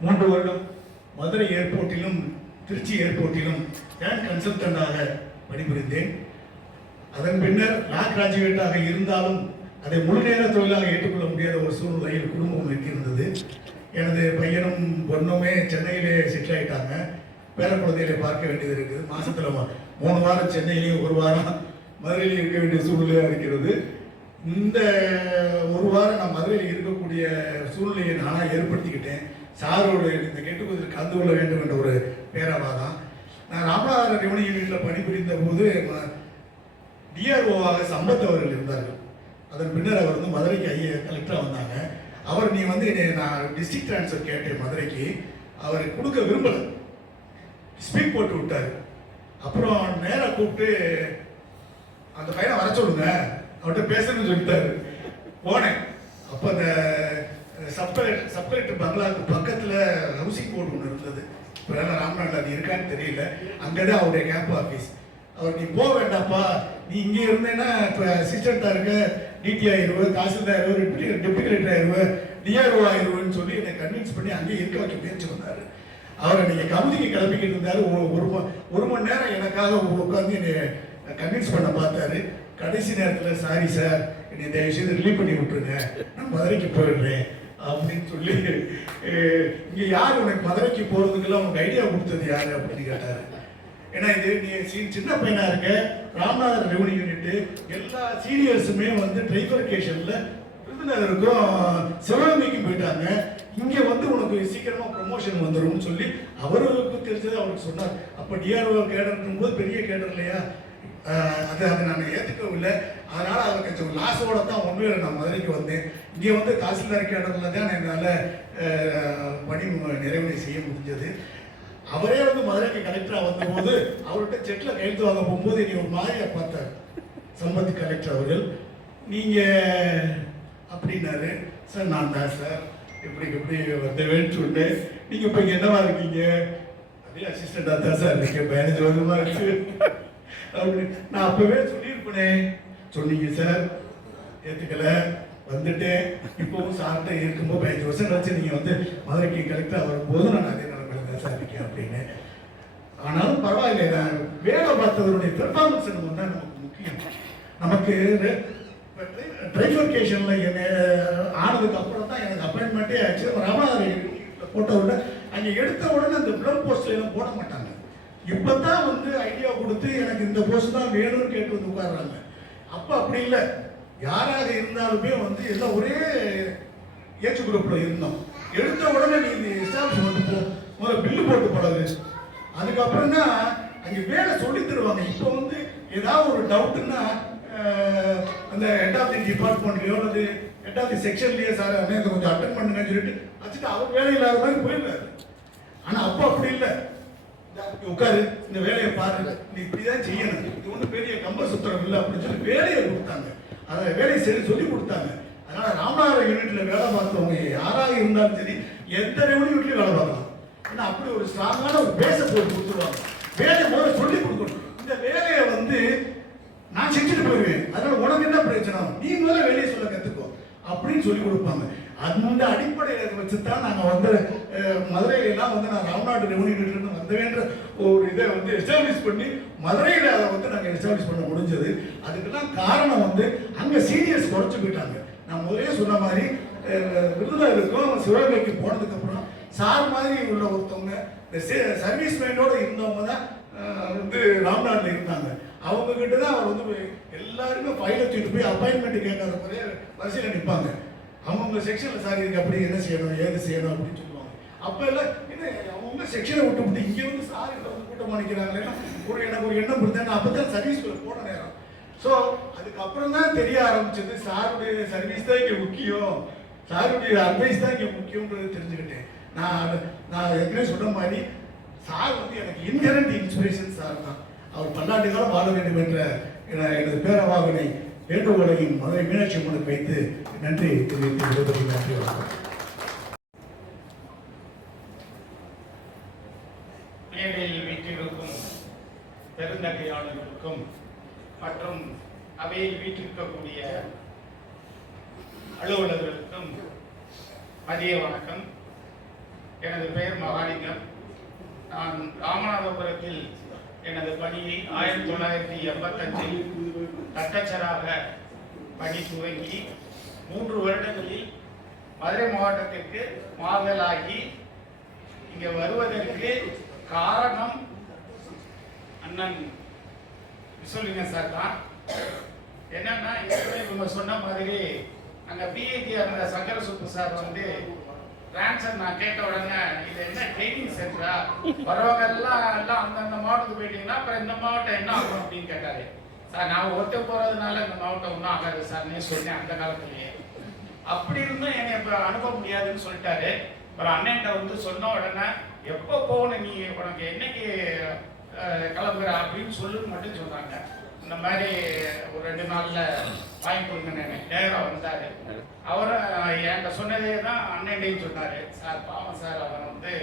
3 வருடம் மதுரை ஏர்போர்ட்டிலும் திருச்சி ஏர்போர்ட்டிலும் ஏன் கன்சல்டண்டாக பணிபுரிந்தேன். அதன் பின்னர் லா கிராஜுவேட்டாக இருந்தாலும் அதை முழு நேர தொழிலாக ஏற்றுக்கொள்ள முடியாத ஒரு சூழ்நிலையில் குடும்பம் இருக்கின்றது. எனது பையனும் பொண்ணுமே சென்னையிலே செட்டில் ஆகிட்டாங்க. பேர குழந்தைகளை பார்க்க வேண்டியது இருக்குது. மாதத்தில் 3 வாரம் சென்னையிலேயும் 1 வாரம் மதுரையிலையும் இருக்க வேண்டிய சூழ்நிலையாக இருக்கிறது. இந்த 1 வாரம் நான் மதுரையில் இருக்கக்கூடிய சூழ்நிலையை நானாக ஏற்படுத்திக்கிட்டேன். சாரோடு இந்த கெட்டுக்குதில் கலந்து கொள்ள வேண்டும் என்ற ஒரு பேராவாதான். நான் ராமநாதபுரம் ரெவன்யூ யூனிட்டில் பணிபுரிந்த போது டிஆர்ஓவாக சம்பத் அவர்கள் இருந்தார்கள். அதன் பின்னர் அவர் வந்து மதுரைக்கு கலெக்டராக வந்தாங்க. அவர் நீ வந்து நான் டிஸ்ட்ரிக்ட் ட்ரான்ஸ்ஃபர் கேட்டேன் மதுரைக்கு. அவர் கொடுக்க விரும்பலை, ஸ்பீக் போட்டு விட்டார். அப்புறம் நேராக கூப்பிட்டு அந்த பையனை வர சொல்லுங்க, அவர்கிட்ட பேசணும்னு சொல்லிட்டாரு. போனேன். அப்போ அந்த சப்கலெக்டர் பங்களாவுக்கு பக்கத்தில் ஹவுசிங் போர்டு ஒன்று இருந்தது. இப்போ ராமநாட்டில் அது இருக்கான்னு தெரியல. அங்கே தான் அவருடைய கேம்ப் ஆஃபீஸ். அவர் நீ போக வேண்டாப்பா, நீ இங்கே இருந்தேன்னா இப்போ அசிஸ்டண்ட்டாக இருக்க டிடி ஆயிடுவ, தாசில்தார் ஆயிடுவ, டெப்டி கலெக்டர் ஆயிடுவ, டிஆர்ஓ ஆயிடுவேன்னு சொல்லி என்னை கன்வின்ஸ் பண்ணி அங்கேயே இருக்க வைக்க முயற்சி பண்ணார். அவரை நீங்கள் கமிட்டிக்கு கிளம்பிக்கிட்டு இருந்தார். ஒரு மணி நேரம் எனக்காக உட்காந்து என்னை கன்வின்ஸ் பண்ண பார்த்தாரு. கடைசி நேரத்தில் சாரி சார், என்னை தயவு செய்து ரிலீவ் பண்ணி விட்டுருங்க, நான் மதுரைக்கு போயிடுறேன் அப்படின்னு சொல்லி, இங்கே யார் உனக்கு மதுரைக்கு போகிறதுக்கெல்லாம் உனக்கு ஐடியா கொடுத்தது யார் அப்படின்னு கேட்டார். ஏன்னா இது நீ சின்ன பையனா இருக்க, ராமநாதபுரம் ரெவன்யூ யூனிட்டு எல்லா சீனியர்ஸுமே வந்து ட்ரைஃபர்கேஷனில் விருதுநகருக்கும் சிவகங்கைக்கும் போயிட்டாங்க. இங்கே வந்து உனக்கு சீக்கிரமாக ப்ரொமோஷன் வந்துடும்னு சொல்லி அவருக்கு தெரிஞ்சது அவருக்கு சொன்னார். அப்போ டிஆர்ஓ கேடர்னும் போது பெரிய கேடர் இல்லையா, அதை நான் ஏற்றுக்கவில்லை. அதனால் அவர் கொஞ்சம் லாஸோட தான் உண்மையில் நான் மதுரைக்கு வந்தேன். இங்கே வந்து தாசில்தார் கேடரில் தான் என்னால் பணி நிறைவு செய்ய முடிஞ்சது. அவரே வந்து மதுரைக்கு கலெக்டராக வந்தபோது அவர்கிட்ட செட்டில் கையெழுத்து வாங்க போகும்போது நீ ஒரு மாதிரியா பார்த்தார் சம்பத் கலெக்டர் அவர்கள். நீங்கள் அப்படின்னாரு. சார் நான் தான் சார் எப்படி வந்தவேன்னு சொன்னேன். நீங்கள் இப்போ இங்கே என்னவா இருக்கீங்க? அதே அசிஸ்டண்டாக தான் சார் இருக்கேன், 15 வருஷமாக இருக்கு அப்படின்னு நான் அப்போவே சொல்லியிருப்பேனே. சொன்னீங்க சார், ஏற்றுக்கலை, வந்துட்டேன். இப்போவும் சார்கிட்ட இருக்கும்போது 15 வருஷம் கழிச்சு நீங்கள் வந்து மதுரைக்கு கலெக்டராக வரும்போது நான் அதே நிலைமையில தான் இருக்கேன் அப்படின்னு. ஆனாலும் பரவாயில்லை, நான் வேலை பார்த்தவருடைய பெர்ஃபார்மன்ஸ் நம்ம தான் நமக்கு முக்கியம். நமக்கு ட்ரைஃபர்கேஷனில் என்ன ஆனதுக்கு அப்புறம் தான் எனக்கு அப்பாயின்மெண்ட்டே ஆச்சு. ராமநாதபுரம் போட்ட உடனே அங்கே எடுத்த உடனே அந்த பிளட் போஸ்ட்ல எல்லாம் போட மாட்டாங்க. இப்போ தான் வந்து ஐடியா கொடுத்து எனக்கு இந்த போஸ்ட் தான் வேணும்னு கேட்டு வந்து உட்காடுறாங்க. அப்போ அப்படி இல்லை, யாராக இருந்தாலுமே வந்து எல்லாம் ஒரே ஏஜ் குரூப்பில் இருந்தோம். எடுத்த உடனே நீ எஸ்டாப்ளிஷ்மெண்ட் போ, முதல்ல பில்லு போட்டு பழகு, அதுக்கப்புறம் தான் அங்கே வேலை சொல்லி தருவாங்க. இப்போ வந்து ஏதாவது ஒரு டவுட்டுன்னா அந்த ஹெட் ஆஃப் தி டிபார்ட்மெண்ட்லையோ அல்லது ஹெட் ஆஃப் தி செக்ஷன்லேயே சார் அதை கொஞ்சம் அட்டன் பண்ணுங்கன்னு சொல்லிட்டு வச்சுட்டு அவர் வேலை இல்லாத மாதிரி போயிடுறாரு. ஆனால் அப்போ அப்படி இல்லை, உட்காரு, இந்த வேலையை பாரு, நீ இப்படிதான் செய்யணும், இது ஒன்றும் பெரிய கம்ப சுத்திரம் இல்லை அப்படின்னு சொல்லி வேலையை கொடுத்தாங்க. அதை வேலையை சரி சொல்லி கொடுத்தாங்க. அதனால ராமநாதபுரம் யூனிட்ல வேலை பார்த்தவங்க யாராக இருந்தாலும் சரி, எந்த ரெவன்யூ யூனிட்லையும் வேலை பார்க்கலாம். ஏன்னா அப்படி ஒரு ஸ்ட்ராங்கான ஒரு பேஸை போட்டு கொடுத்துருவாங்க. வேலையை முதல்ல சொல்லி கொடுக்கணும். இந்த வேலையை வந்து நான் செஞ்சுட்டு போயிடுவேன், அதனால உனக்கு என்ன பிரச்சனை, நீ முதல்ல வேலையை சொல்ல கற்றுக்கோ அப்படின்னு சொல்லி கொடுப்பாங்க. அந்த அடிப்படையை வச்சுதான் நாங்கள் வந்து மதுரையிலாம் வந்து நான் ராமநாடு ரெவன்யூ யூனிட்லேருந்து வந்தவேன்ற ஒரு இதை வந்து எஸ்டாப்ளிஷ் பண்ணி மதுரையில் அதை வந்து நாங்கள் எஸ்டாப்ளிஷ் பண்ண முடிஞ்சது. அதுக்கெல்லாம் காரணம் வந்து அங்கே சீனியர்ஸ் குறைச்சி போயிட்டாங்க. நான் முதலே சொன்ன மாதிரி விருதுநகருக்கும் சிவகங்கைக்கு போனதுக்கப்புறம் சார் மாதிரி உள்ள ஒருத்தவங்க இந்த சர்வீஸ் மைண்டோடு இருந்தவங்க தான் வந்து ராம்நாட்டில் இருந்தாங்க. அவங்க கிட்ட தான் அவர் வந்து எல்லாருமே ஃபைலை தூக்கிட்டு போய் அப்பாயின்மெண்ட் கேட்காத முறையே வரிசையில் நிற்பாங்க. அவங்க செக்ஷனில் சார் இதுக்கு அப்படி என்ன செய்யணும் ஏது செய்யணும் அப்படின்னு சொல்லுவாங்க. அப்போ எல்லாம் என்ன அவங்க செக்ஷனை விட்டு இங்கே வந்து சார் இதை வந்து கூட்டமாக நிற்கிறாங்களேன்னா எனக்கு ஒரு எண்ணம் கொடுத்தேன். அப்போ தான் சர்வீஸ்குள்ளே போன நேரம். ஸோ அதுக்கப்புறம் தான் தெரிய ஆரம்பிச்சது சாருடைய சர்வீஸ் தான் இங்கே முக்கியம், சாருடைய அட்வைஸ் தான் இங்கே முக்கியன்றது தெரிஞ்சுக்கிட்டேன். நான் ஏற்கனவே சொன்ன மாதிரி சார் வந்து எனக்கு இன்ஹெரண்ட் இன்ஸ்பிரேஷன் சார் தான். அவர் பல்லாண்டு காலம் வாழ வேண்டும் என்ற எனது பேரவாவினை வேண்டுகோளையும் மதுரை மீனாட்சி அம்மனுக்கு வைத்து நன்றி தெரிவித்து விடுவதற்கு நன்றி. வணக்கம். மேடையில் வீட்டிற்கும் பெருந்தகையாளர்களுக்கும் மற்றும் அவையில் வீட்டிருக்கக்கூடிய அலுவலர்களுக்கும் மதிய வணக்கம். எனது பெயர் மகாலிங்கம். நான் ராமநாதபுரத்தில் எனது பணியை 1985 தட்டச்சராக பணி துவங்கி 3 வருடங்களில் மதுரை மாவட்டத்திற்கு மாறுதலாகி இங்கே வருவதற்கு காரணம் அண்ணன் விஸ்வலிங்கம் சார் தான். என்னன்னா இவங்க சொன்ன மாதிரி அங்கே பிஐடி அந்த சங்கர சுப்பு சார் வந்து ட்ரான்ஸ்ஃபர் நான் கேட்ட உடனே இது என்ன ட்ரைனிங் சென்டரா, வரவங்க எல்லாம் அந்தந்த மாவட்டத்துக்கு போயிட்டீங்கன்னா அப்புறம் இந்த மாவட்டம் என்ன ஆகும் அப்படின்னு கேட்டாரு. சார் நான் ஒருத்த போறதுனால இந்த மாவட்டம் ஒன்றும் ஆகாது சார்னே சொன்னேன் அந்த காலத்திலேயே. அப்படி இருந்தும் என்னை இப்போ அனுப்ப முடியாதுன்னு சொல்லிட்டாரு. அப்புறம் அண்ணன்ட்ட வந்து சொன்ன உடனே எப்போ போகணும் நீ, உனக்கு என்னைக்கு கிளம்புற அப்படின்னு சொல்லுன்னு மட்டும் சொன்னாங்க. இந்த மாதிரி ஒரு 2 நாள்ல வாங்கி கொடுங்கன்னு நேராக வந்தாரு. அவரும் என்கிட்ட சொன்னதே தான் அண்ணன்டையும் சொன்னாரு. சார் பாவம் சார், அவர் வந்து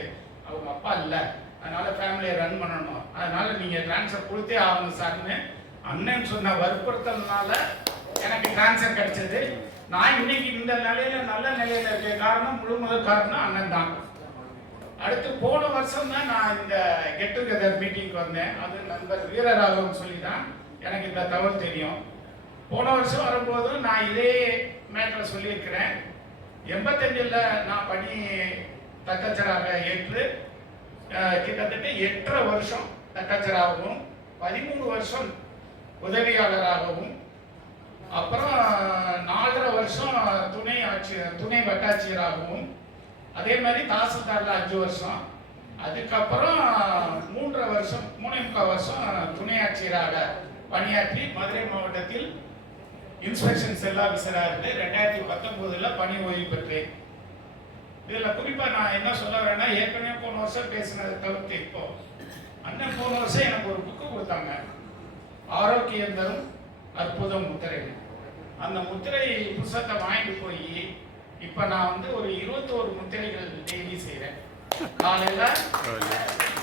அவங்க அப்பா இல்லை, அதனால ஃபேமிலியை ரன் பண்ணணும், அதனால நீங்க டிரான்ஸ்ஃபர் கொடுத்தே ஆகணும் சார்னு அண்ணன் சொன்ன வற்புறுத்தல்னால எனக்கு டிரான்ஸ்ஃபர் கிடைச்சது. நான் இன்னைக்கு இந்த நிலையில நல்ல நிலையில இருக்க காரணம் முதல் காரணம் அண்ணன் தான். அடுத்து போன வருஷம் தான் நான் இந்த கெட் டுகெதர் மீட்டிங்க்கு வந்தேன். அது நண்பர் வீரராகவன் சொல்லி தான் எனக்கு இந்த தகவல் தெரியும். போன வருஷம் வரும்போது நான் இதே மேட்டரை சொல்லியிருக்கிறேன். 85ல் நான் பணி தட்டச்சராக ஏற்று கிட்டத்தட்ட 8.5 வருஷம் தட்டச்சராகவும் 13 வருஷம் உதவியாளராகவும் அப்புறம் 4.5 வருஷம் துணை வட்டாட்சியராகவும், அதே மாதிரி தாசில்தார்ல 5 வருஷம், அதுக்கப்புறம் 3.25 வருஷம் துணை ஆட்சியராக பணியாற்றி மதுரை மாவட்டத்தில் இன்ஸ்பெக்ஷன் செல் ஆபீசராக இருந்து 2019ல் பணி ஓய்வு பெற்றேன். இதுல குறிப்பா நான் என்ன சொல்ல வரேன்னா, ஏற்கனவே போன வருஷம் பேசினதை தவிர்த்து இப்போ அண்ணன் போன வருஷம் எனக்கு ஒரு புக்கு கொடுத்தாங்க, ஆரோக்கியம் தரும் அற்புதம் முத்திரை. அந்த முத்திரை புத்தகத்தை வாங்கிட்டு போய் இப்ப நான் வந்து ஒரு 21 முத்திரைகள் டெய்லி செய்யறேன்.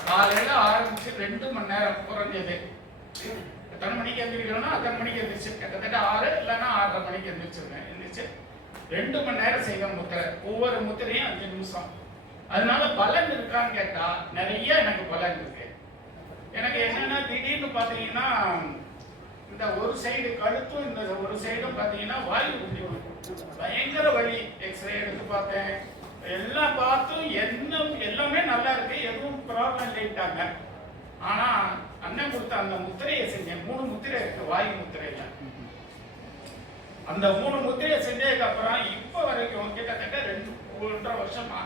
காலையில ஆரம்பிச்சு 2 மணி நேரம் குறைஞ்சது. எத்தனை மணிக்கு எந்திரிக்கணும்னா அத்தனை மணிக்கு எந்திரிச்சு, கிட்டத்தட்ட 6 இல்லைன்னா 6:30 மணிக்கு எந்திரிச்சிருவேன். எந்திரிச்சு 2 மணி நேரம் செய்வேன் முத்திரை. ஒவ்வொரு முத்திரையும் 5 நிமிஷம். அதனால பலன் இருக்கான்னு கேட்டா நிறைய எனக்கு பலன் இருக்கு. எனக்கு என்னன்னா, திடீர்னு பாத்தீங்கன்னா இந்த ஒரு சைடு கழுத்தும் இந்த ஒரு சைடும் பாத்தீங்கன்னா வாயு பயங்கர வலி. எக்ஸ்ரே எடுத்து பார்த்தேன், எல்லாம் பார்த்தும் எல்லாமே நல்லா இருக்கு, எதுவும் ப்ராப்ளம் இல்லைட்டாங்க. ஆனா அண்ணன் கொடுத்த அந்த முத்திரையை செஞ்சேன். 3 முத்திரை இருக்கு வாயு முத்திரையில. அந்த 3 முத்திரையை செஞ்சதுக்கு அப்புறம் இப்ப வரைக்கும் கிட்டத்தட்ட 2.5 வருஷமா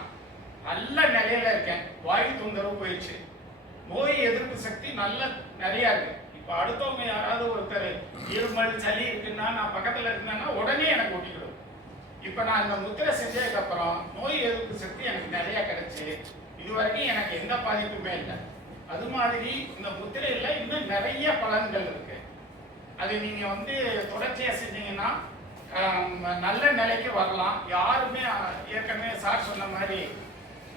நல்ல நிலையில இருக்கேன். வாயு தொந்தரவு போயிடுச்சு. நோய் எதிர்ப்பு சக்தி நல்ல நிறைய இருக்கு. இப்ப அடுத்தவங்க யாராவது ஒருத்தர் இருமல் சளி இருக்குன்னா நான் பக்கத்துல இருந்தேன்னா உடனே எனக்கு ஒட்டிக்கிடும். இப்ப நான் இந்த முத்திரை செஞ்சதுக்கு அப்புறம் நோய் எதிர்ப்பு சக்தி எனக்கு நிறைய கிடைச்சு இது வரைக்கும் எனக்கு எந்த பாதிப்புமே இல்லை. அது மாதிரி இந்த முத்திரையில இன்னும் நிறைய பலன்கள் இருக்கு. அது நீங்க வந்து தொடர்ச்சியா செஞ்சீங்கன்னா நல்ல நிலைக்கு வரலாம். யாருமே ஏற்கனவே சார் சொன்ன மாதிரி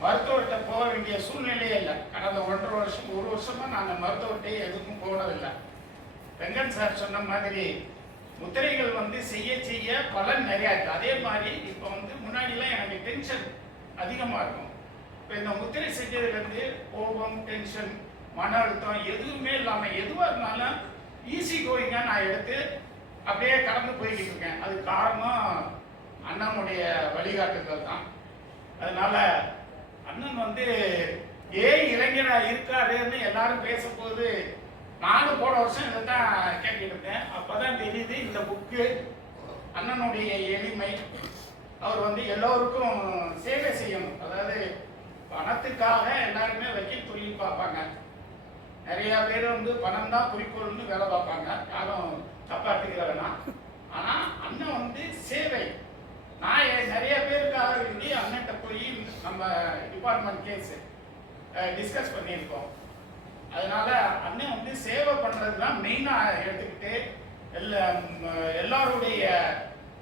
மருத்துவர்கிட்ட போக வேண்டிய சூழ்நிலையே இல்லை. கடந்த 1 வருஷமா நான் மருத்துவர்கிட்ட எதுக்கும் போனதில்லை. வெங்கட் சார் சொன்ன மாதிரி முத்திரைகள் வந்து செய்ய பலன் நிறையா இருக்கு. அதே மாதிரி இப்போ வந்து முன்னாடிலாம் எனக்கு டென்ஷன் அதிகமாக இருக்கும். இப்போ இந்த முத்திரை செஞ்சதுலேருந்து கோபம், டென்ஷன், மன அழுத்தம் எதுவுமே இல்லாமல் எதுவாக இருந்தாலும் ஈஸி கோயிங்காக நான் எடுத்து அப்படியே கடந்து போய்கிட்டு இருக்கேன். அது காரணம் அண்ணனுடைய வழிகாட்டுதல் தான். அதனால அண்ணன் வந்து இளைஞரா இருக்காருன்னு எல்லாரும் பேசும்போது நானும் போன வருஷம் இதை தான் கேட்டுக்கிட்டு இருந்தேன். அப்பதான் தெரியுது இந்த புக்கு அண்ணனுடைய எளிமை. அவர் வந்து எல்லோருக்கும் சேவை செய்யணும். அதாவது பணத்துக்காக எல்லாருமே வக்கீல் தொழில் பார்ப்பாங்க. நிறைய பேர் வந்து பணம் தான் குறிக்கோள்னு வேலை பார்ப்பாங்க. யாரும் தப்பா எடுத்துக்கிறேன்னா, ஆனா அண்ணன் வந்து சேவை. நான் நிறைய பேருக்காக வேண்டி அண்ணன்ட்ட போய் நம்ம டிபார்ட்மெண்ட் கேஸ் டிஸ்கஸ் பண்ணியிருக்கோம். அதனால அண்ணன் வந்து சேவை பண்றது தான் மெயினா எடுத்துக்கிட்டு எல்லாருடைய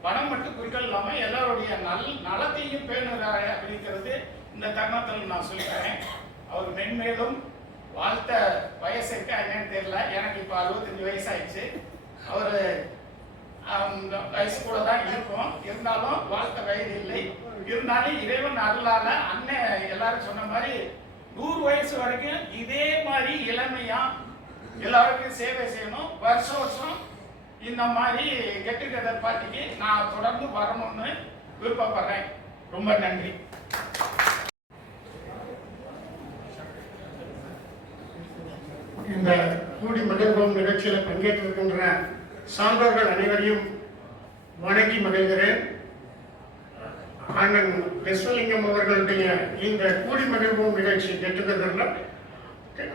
பணம் மட்டும் குறிக்கோள் இல்லாம எல்லாருடைய நலத்தையும் பேணுறாரு அப்படிங்கிறது இந்த தருணத்தில் நான் சொல்லிக்கிறேன். அவர் மென்மேலும் வாழ்த்த வயசு இருக்கு என்னன்னு தெரியல. எனக்கு இப்போ 65 வயசு ஆயிடுச்சு. அவர் வயசு கூட தான் இருக்கும். இருந்தாலும் வாழ்த்த வயது இல்லை. இருந்தாலும் இறைவன் அருளால அண்ணன் எல்லாரும் சொன்ன மாதிரி 100 வயசு வரைக்கும் இதே மாதிரி இளமையா எல்லாருக்கும் சேவை செய்யணும். வருஷம் வருஷம் இந்த மாதிரி கெட் டுகெதர் பார்ட்டிக்கு நான் தொடர்ந்து வரணும்னு விருப்பப்படுறேன். ரொம்ப நன்றி. இந்த கூடி மகிழ்வோம் நிகழ்ச்சியில் பங்கேற்றிருக்கின்ற சான்றோர்கள் அனைவரையும் வணங்கி மகிழ்கிறேன். அண்ணன் விஸ்வலிங்கம் அவர்களுடைய இந்த கூடி மகிழ்வோம் நிகழ்ச்சி கெட்டுகதரில்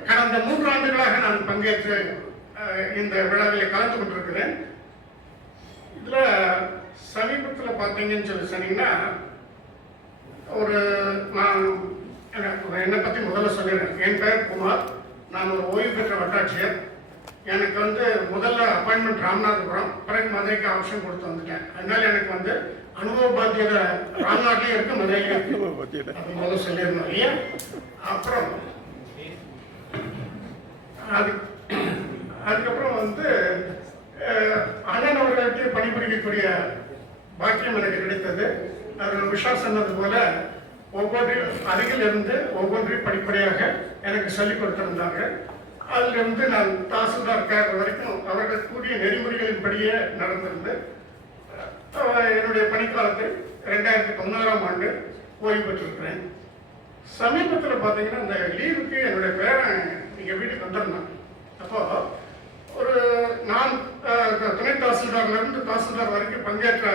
கடந்த 3 ஆண்டுகளாக நான் பங்கேற்று இந்த விழாவில் கலந்து கொண்டிருக்கிறேன். இதில் சமீபத்தில் பார்த்தீங்கன்னு சொன்னீங்கன்னா நான் என்னை பற்றி முதல்ல சொல்லிடுறேன். என் பெயர் குமார். நான் ஒரு ஓய்வு பெற்ற வட்டாட்சியர். எனக்கு முதல்ல அப்பாயின்மெண்ட் ராமநாதபுரம், பிறகு மதுரைக்கு ஆப்ஷன் கொடுத்து வந்துட்டேன். அதனால எனக்கு அனுபவ பாத்தியத ராம்நாட்லேயும் இருக்கு, மதுரையிலும் இருக்கு. அது முதல்ல சொல்லிடணும் இல்லையா? அப்புறம் அதுக்கப்புறம் அண்ணன் அவர்களுக்கு பணிபுரிக்கக்கூடிய பாக்கியம் எனக்கு கிடைத்தது. அவர் விஷா சொன்னது போல அருகில் இருந்து ஒவ்வொன்றையும் படிப்படியாக எனக்கு சொல்லிக் கொடுத்திருந்தார்கள். அதிலிருந்து நான் தாசில்தார் கேர் வரைக்கும் அவர்கள் கூடிய நெறிமுறைகளின்படியே நடந்திருந்து என்னுடைய பணிக்காலத்தில் 2016ஆம் ஆண்டு ஓய்வு பெற்றிருக்கிறேன். சமீபத்தில் பார்த்தீங்கன்னா இந்த லீவுக்கு என்னுடைய பேரன் எங்கள் வீட்டுக்கு வந்திருந்தான். அப்போ நான் துணை தாசில்தார்லேருந்து தாசில்தார் வரைக்கும் பங்கேற்ற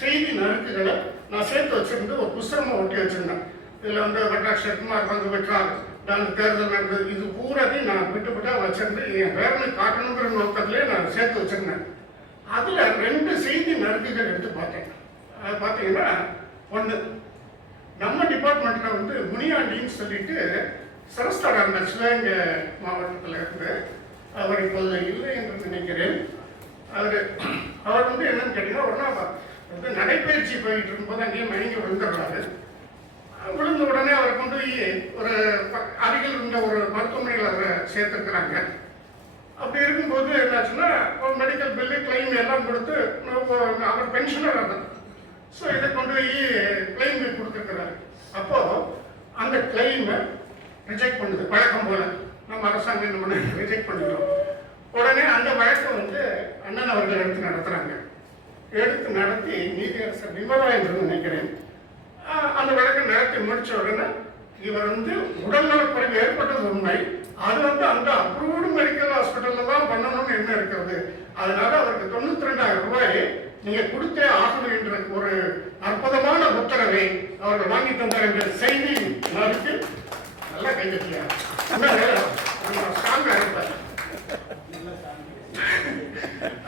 செய்தி நறுக்குகளை நான் சேர்த்து வச்சிருந்து ஒரு புஸ்தகமாக ஒட்டி வச்சிருந்தேன். இதில் வட்டாட்சியர் குமார் பங்கு பெற்றார், அந்த தேர்தல் நடந்தது, இது பூராத்தையும் நான் விட்டு வச்சிருந்து என் பேரனுக்கு காட்டணுங்கிற நோக்கத்திலே நான் சேர்த்து வச்சிருந்தேன். அதில் 2 செய்தி நறுக்குகள் எடுத்து பார்த்தேன். அது பார்த்தீங்கன்னா ஒன்று, நம்ம டிபார்ட்மெண்ட்டில் முனியாண்டின்னு சொல்லிட்டு சரஸ்தாரா இருந்தார் சிவகங்கை மாவட்டத்தில் இருந்து. அவர் இப்போது இல்லை என்று நினைக்கிறேன். அவர் என்னன்னு கேட்டீங்கன்னா ஒரு நாள் நடைப்பயிற்சி போயிட்டு இருக்கும்போது அங்கேயே மயங்கி விழுந்துடுறாரு. விழுந்த உடனே அவரை கொண்டு போய் ஒரு அருகில் இருந்த ஒரு மருத்துவமனையில் அவரை சேர்த்துருக்குறாங்க. அப்படி இருக்கும்போது என்னாச்சுன்னா ஒரு மெடிக்கல் பில்லு கிளைம் எல்லாம் கொடுத்து அவர் பென்ஷனர் ஆகும். ஸோ இதை கொண்டு போய் கிளைம் கொடுத்துருக்குறாரு. அப்போது அந்த கிளைமை ரிஜெக்ட் பண்ணுது. வழக்கம் போல நம்ம அரசாங்கம் என்ன பண்ண ரிஜெக்ட் பண்ணிட்டோம். உடனே அந்த வழக்கை அண்ணன் அவர்கள் எடுத்து நடத்துகிறாங்க. எடுத்து நடத்தி நீதியரசர் விமலா என்று நினைக்கிறேன். அந்த வழக்கை நடத்தி முடிச்ச உடனே இவர் உடல்நலக்குறைவு ஏற்பட்டது உண்மை. அது அந்த அப்ரூவ்டு மெடிக்கல் ஹாஸ்பிட்டலில் தான் பண்ணணும்னு என்ன இருக்கிறது. அதனால அவருக்கு 92,000 ரூபாய் நீங்கள் கொடுத்தே ஆகணும் என்ற ஒரு அற்புதமான உத்தரவை அவர்கள் வாங்கி தந்தார் என்ற செய்தி நாளுக்கு நல்லா கைதட்டியா ஸ்ட்ராங்கா இருப்பார்.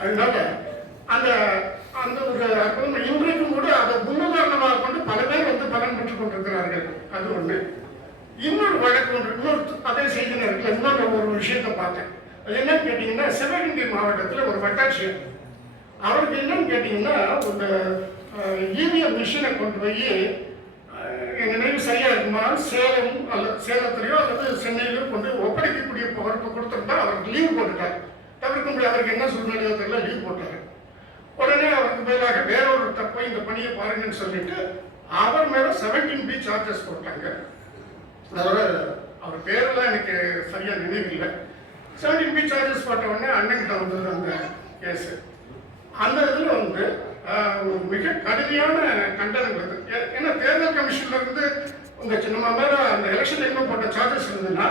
அதனால அந்த அந்த ஒரு அற்புதம் இன்றைக்கும் கூட அதை முன்னுதாரணமாக கொண்டு பல பேர் பலன் பெற்றுக் கொண்டிருக்கிறார்கள். அது ஒண்ணு. இன்னொரு வழக்கு இன்னொரு அதே செய்தி நேரத்தில் இன்னொரு ஒரு விஷயத்தை பார்த்தேன். அது என்னன்னு கேட்டீங்கன்னா சிவகங்கை மாவட்டத்தில் ஒரு வட்டாட்சியர், அவருக்கு என்னன்னு கேட்டீங்கன்னா ஒரு இவிஎம் மிஷினை கொண்டு போய் என் நினைவு சரியா இருக்குமா சேலத்திலேயோ அல்லது சென்னையிலோ கொண்டு ஒப்படைக்கக்கூடிய பொறுப்பு கொடுத்துருந்தா அவருக்கு லீவ் போட்டுட்டார். தவிர்க்க முடியாது, அவருக்கு என்ன சூழ்நிலையோ தெரியல, லீவ் போட்டாரு. உடனே அவருக்கு பதிலாக வேறொரு தப்பை இந்த பணியை பாருங்கன்னு சொல்லிட்டு அவர் மேல 17B சார்ஜஸ் போட்டாங்க. அவர் பேரெல்லாம் எனக்கு சரியா நினைவில்லை. 17B சார்ஜஸ் போட்ட உடனே அண்ணன்கிட்ட வந்தது அந்த கேஸ். அந்த இதுல மிக கடுமையான கண்டனங்கள் இருக்கு. ஏன்னா தேர்தல் கமிஷன்ல இருந்து நம்ம மேல அந்த எலெக்ஷன் டைம்ல போட்ட சார்ஜஸ் இருந்ததுன்னா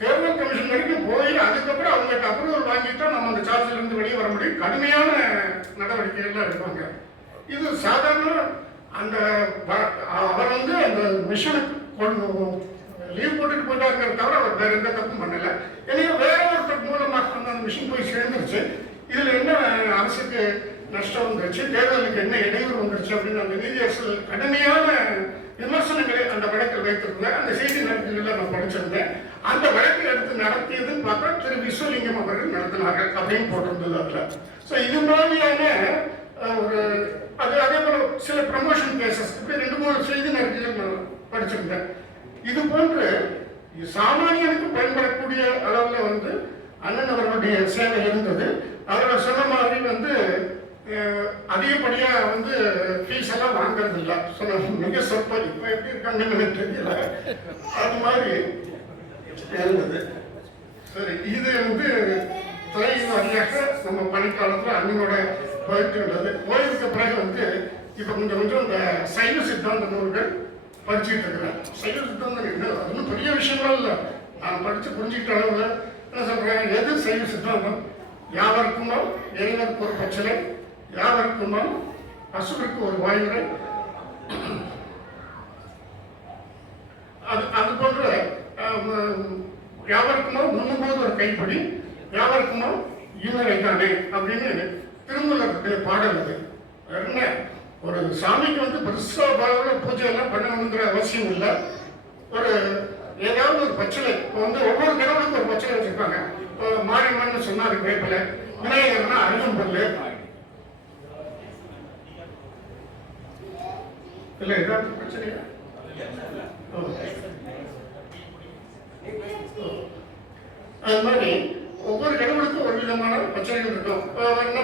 தேர்தல் கமிஷன் வரைக்கும் போய் அதுக்கப்புறம் அவங்ககிட்ட அப்ரூவல் வாங்கிட்டா நம்ம அந்த சார்ஜில் இருந்து வெளியே வர முடியும். கடுமையான நடவடிக்கைகள்லாம் எடுப்பாங்க. இது சாதாரண அந்த அவர் அந்த மிஷனுக்கு லீவ் போட்டுட்டு போயிட்டாருங்கிறத தவிர அவர் வேற எந்த தப்பும் பண்ணல. எனவே வேற ஒருத்தர் மூலமாக அந்த மிஷின் போய் சேர்ந்துருச்சு. இதுல என்ன அரசுக்கு நஷ்டம் வந்துருச்சு, தேர்தலுக்கு என்ன இடையூறு வந்துருச்சு அப்படின்னு அந்த நீதியரசர் கடுமையான விமர்சனங்களை அந்த வழக்கில் வைத்திருந்தேன். அந்த செய்தி நடத்தில நான் படிச்சிருந்தேன். அந்த வழக்கை எடுத்து நடத்தியதுன்னு பார்த்தா திரு விஸ்வலிங்கம் அவர்கள் நடத்தினார்கள் அப்படின்னு போட்டிருந்தது அதுல. ஸோ இது மாதிரியான ஒரு அதே போல சில ப்ரமோஷன் கேசஸ் இப்படி 2-3 செய்தி நடத்திகள் நான் படிச்சிருந்தேன். இது போன்று சாமானியனுக்கு பயன்படக்கூடிய அளவில் வந்து அண்ணன் அவர்களுடைய சேவை இருந்தது. அவர்கள் சொன்ன மாதிரி வந்து அதிகப்படியாக வந்து ஃபீஸ் எல்லாம் வாங்குறது இல்லை. சொன்ன மிக சொற்ப, இப்போ எப்படி இருக்காங்கன்னு எனக்கு தெரியல, அது மாதிரி இருந்தது. சரி, இது வந்து துறையின் வழியாக நம்ம பணிக்காலத்தில் அண்ணனோட போயிட்டு உள்ளது. ஓய்வுக்கு பிறகு வந்து இப்போ கொஞ்சம் இந்த சைவ சித்தாந்த நூல்கள் படிச்சுட்டு இருக்கிறேன். சைவ சித்தாந்தம் என்ன, ஒன்றும் பெரிய விஷயமா இல்லை. நான் படித்து புரிஞ்சுக்கிட்ட அளவில் என்ன சொல்கிறேன், எது சைவ சித்தாந்தம்? யாவருக்குமோ இறைவனுக்கு ஒரு பிரச்சனை, யாவருக்குமோ பசுவிற்கு ஒரு வாயுரை, அது போன்ற யாவருக்குமோ முன்னும்போது ஒரு கைப்பிடி, யாவருக்குமோ இன்னரை தானே அப்படின்னு திருமூலருடைய பாடல். அது என்ன, ஒரு சாமிக்கு வந்து பெருசாக பூஜை எல்லாம் பண்ணணுங்கிற அவசியம் இல்லை. ஒரு ஏதாவது ஒரு பச்சளை, இப்போ வந்து ஒவ்வொரு கடவுளுக்கும் ஒரு பச்சளை வச்சிருப்பாங்க. மாரியம்மன் சொன்னாரு வேப்பில, விநாயகர்னா அருகம்புல்லு, இல்லை ஏதாவது பிரச்சனையா? அது மாதிரி ஒவ்வொரு கடவுளுக்கும் ஒரு விதமான பிரச்சனைகள் இருக்கும்.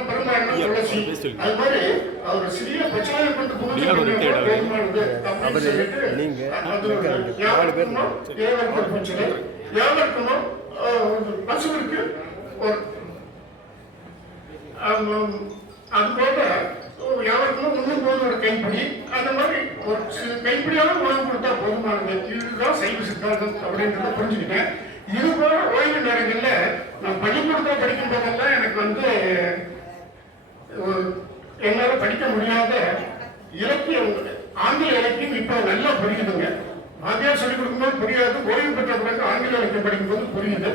பெருமாள் துளசி, அது மாதிரி அவர் சிறிய பிரச்சனையை கொண்டு போகுமானது அப்படின்னு சொல்லிட்டு யாருக்குமோ ஏவருக்கு ஒரு பிரச்சனை, யாருக்குமோ பசுவிற்கு ஒரு, அதுபோல யாருக்குமோ முன்னும் போது ஒரு கைப்பிடி, அந்த மாதிரி ஒரு கைப்பிடியாவது உணவு கொடுத்தா போதுமானது. இதுதான் சைவ சித்தாந்தம் அப்படின்றத புரிஞ்சுக்கிட்டேன். இது போல ஓய்வு நேரங்கள்ல நான் பள்ளிக்கூடத்தில் படிக்கும் போதெல்லாம் எனக்கு வந்து என்னால படிக்க முடியாத இலக்கியம், ஆங்கில இலக்கியம் இப்ப நல்லா புரியுதுங்க. ஆங்கிலம் சொல்லிக் கொடுக்கும்போது புரியாது, ஓய்வு பெற்ற பிறகு ஆங்கில இலக்கியம் படிக்கும்போது புரியுது.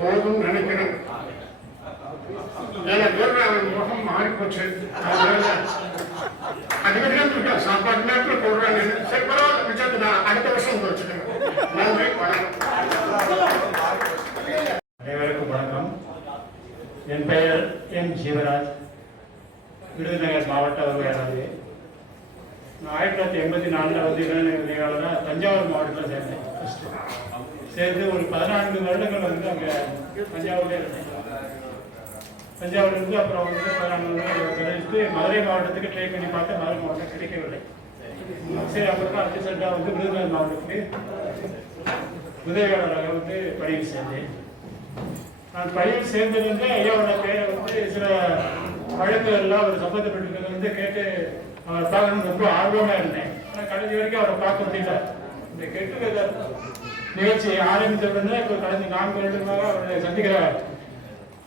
போதும் நினைக்கிறேன். முகம் மாறி போச்சு, அடிக்கடி சாப்பாடு நேரத்தில் போடுறாங்க. சரி, பரவாயில்ல, மிச்சத்தை நான் அடுத்த வருஷம் வச்சுக்கிறேன். நன்றி, அனைவருக்கும் வணக்கம். என் பெயர் எம் ஜீவராஜ், விருதுநகர் மாவட்ட வருவாயாளர். நான் 1984 வந்து இளைஞர் தஞ்சாவூர் மாவட்டத்தில் சேர்ந்தேன். சேர்ந்து ஒரு 14 வருடங்கள் வந்து அங்கே தஞ்சாவூர்லேயே இருந்தேன். தஞ்சாவூர்லேருந்து அப்புறம் வந்து 14 வருடங்கள் கழித்து மதுரை மாவட்டத்துக்கு ட்ரை பண்ணி பார்த்தேன். மதுரை மாவட்டம் கிடைக்கவில்லை. சரி, அப்புறம் தான் அட்ஜஸ்டாக வந்து விருதுநகர் மாவட்டத்துக்கு உதவியாளராக வந்து பணியில் சேர்ந்தேன். நான் பணியில் சேர்ந்ததுலேருந்து ஐயாவோட பேரை வந்து சில வழக்குகள்லாம் அவர் சம்பந்தப்பட்டிருக்கிறது வந்து கேட்டு அவரை பார்க்கணும்னு ரொம்ப ஆர்வமாக இருந்தேன். ஆனால் கடைசி வரைக்கும் அவரை பார்க்க முடியல. இந்த கெட்டு நிகழ்ச்சி ஆரம்பித்த உடனே இப்போ கடந்த 4 வருடமாக அவரை சந்திக்கிற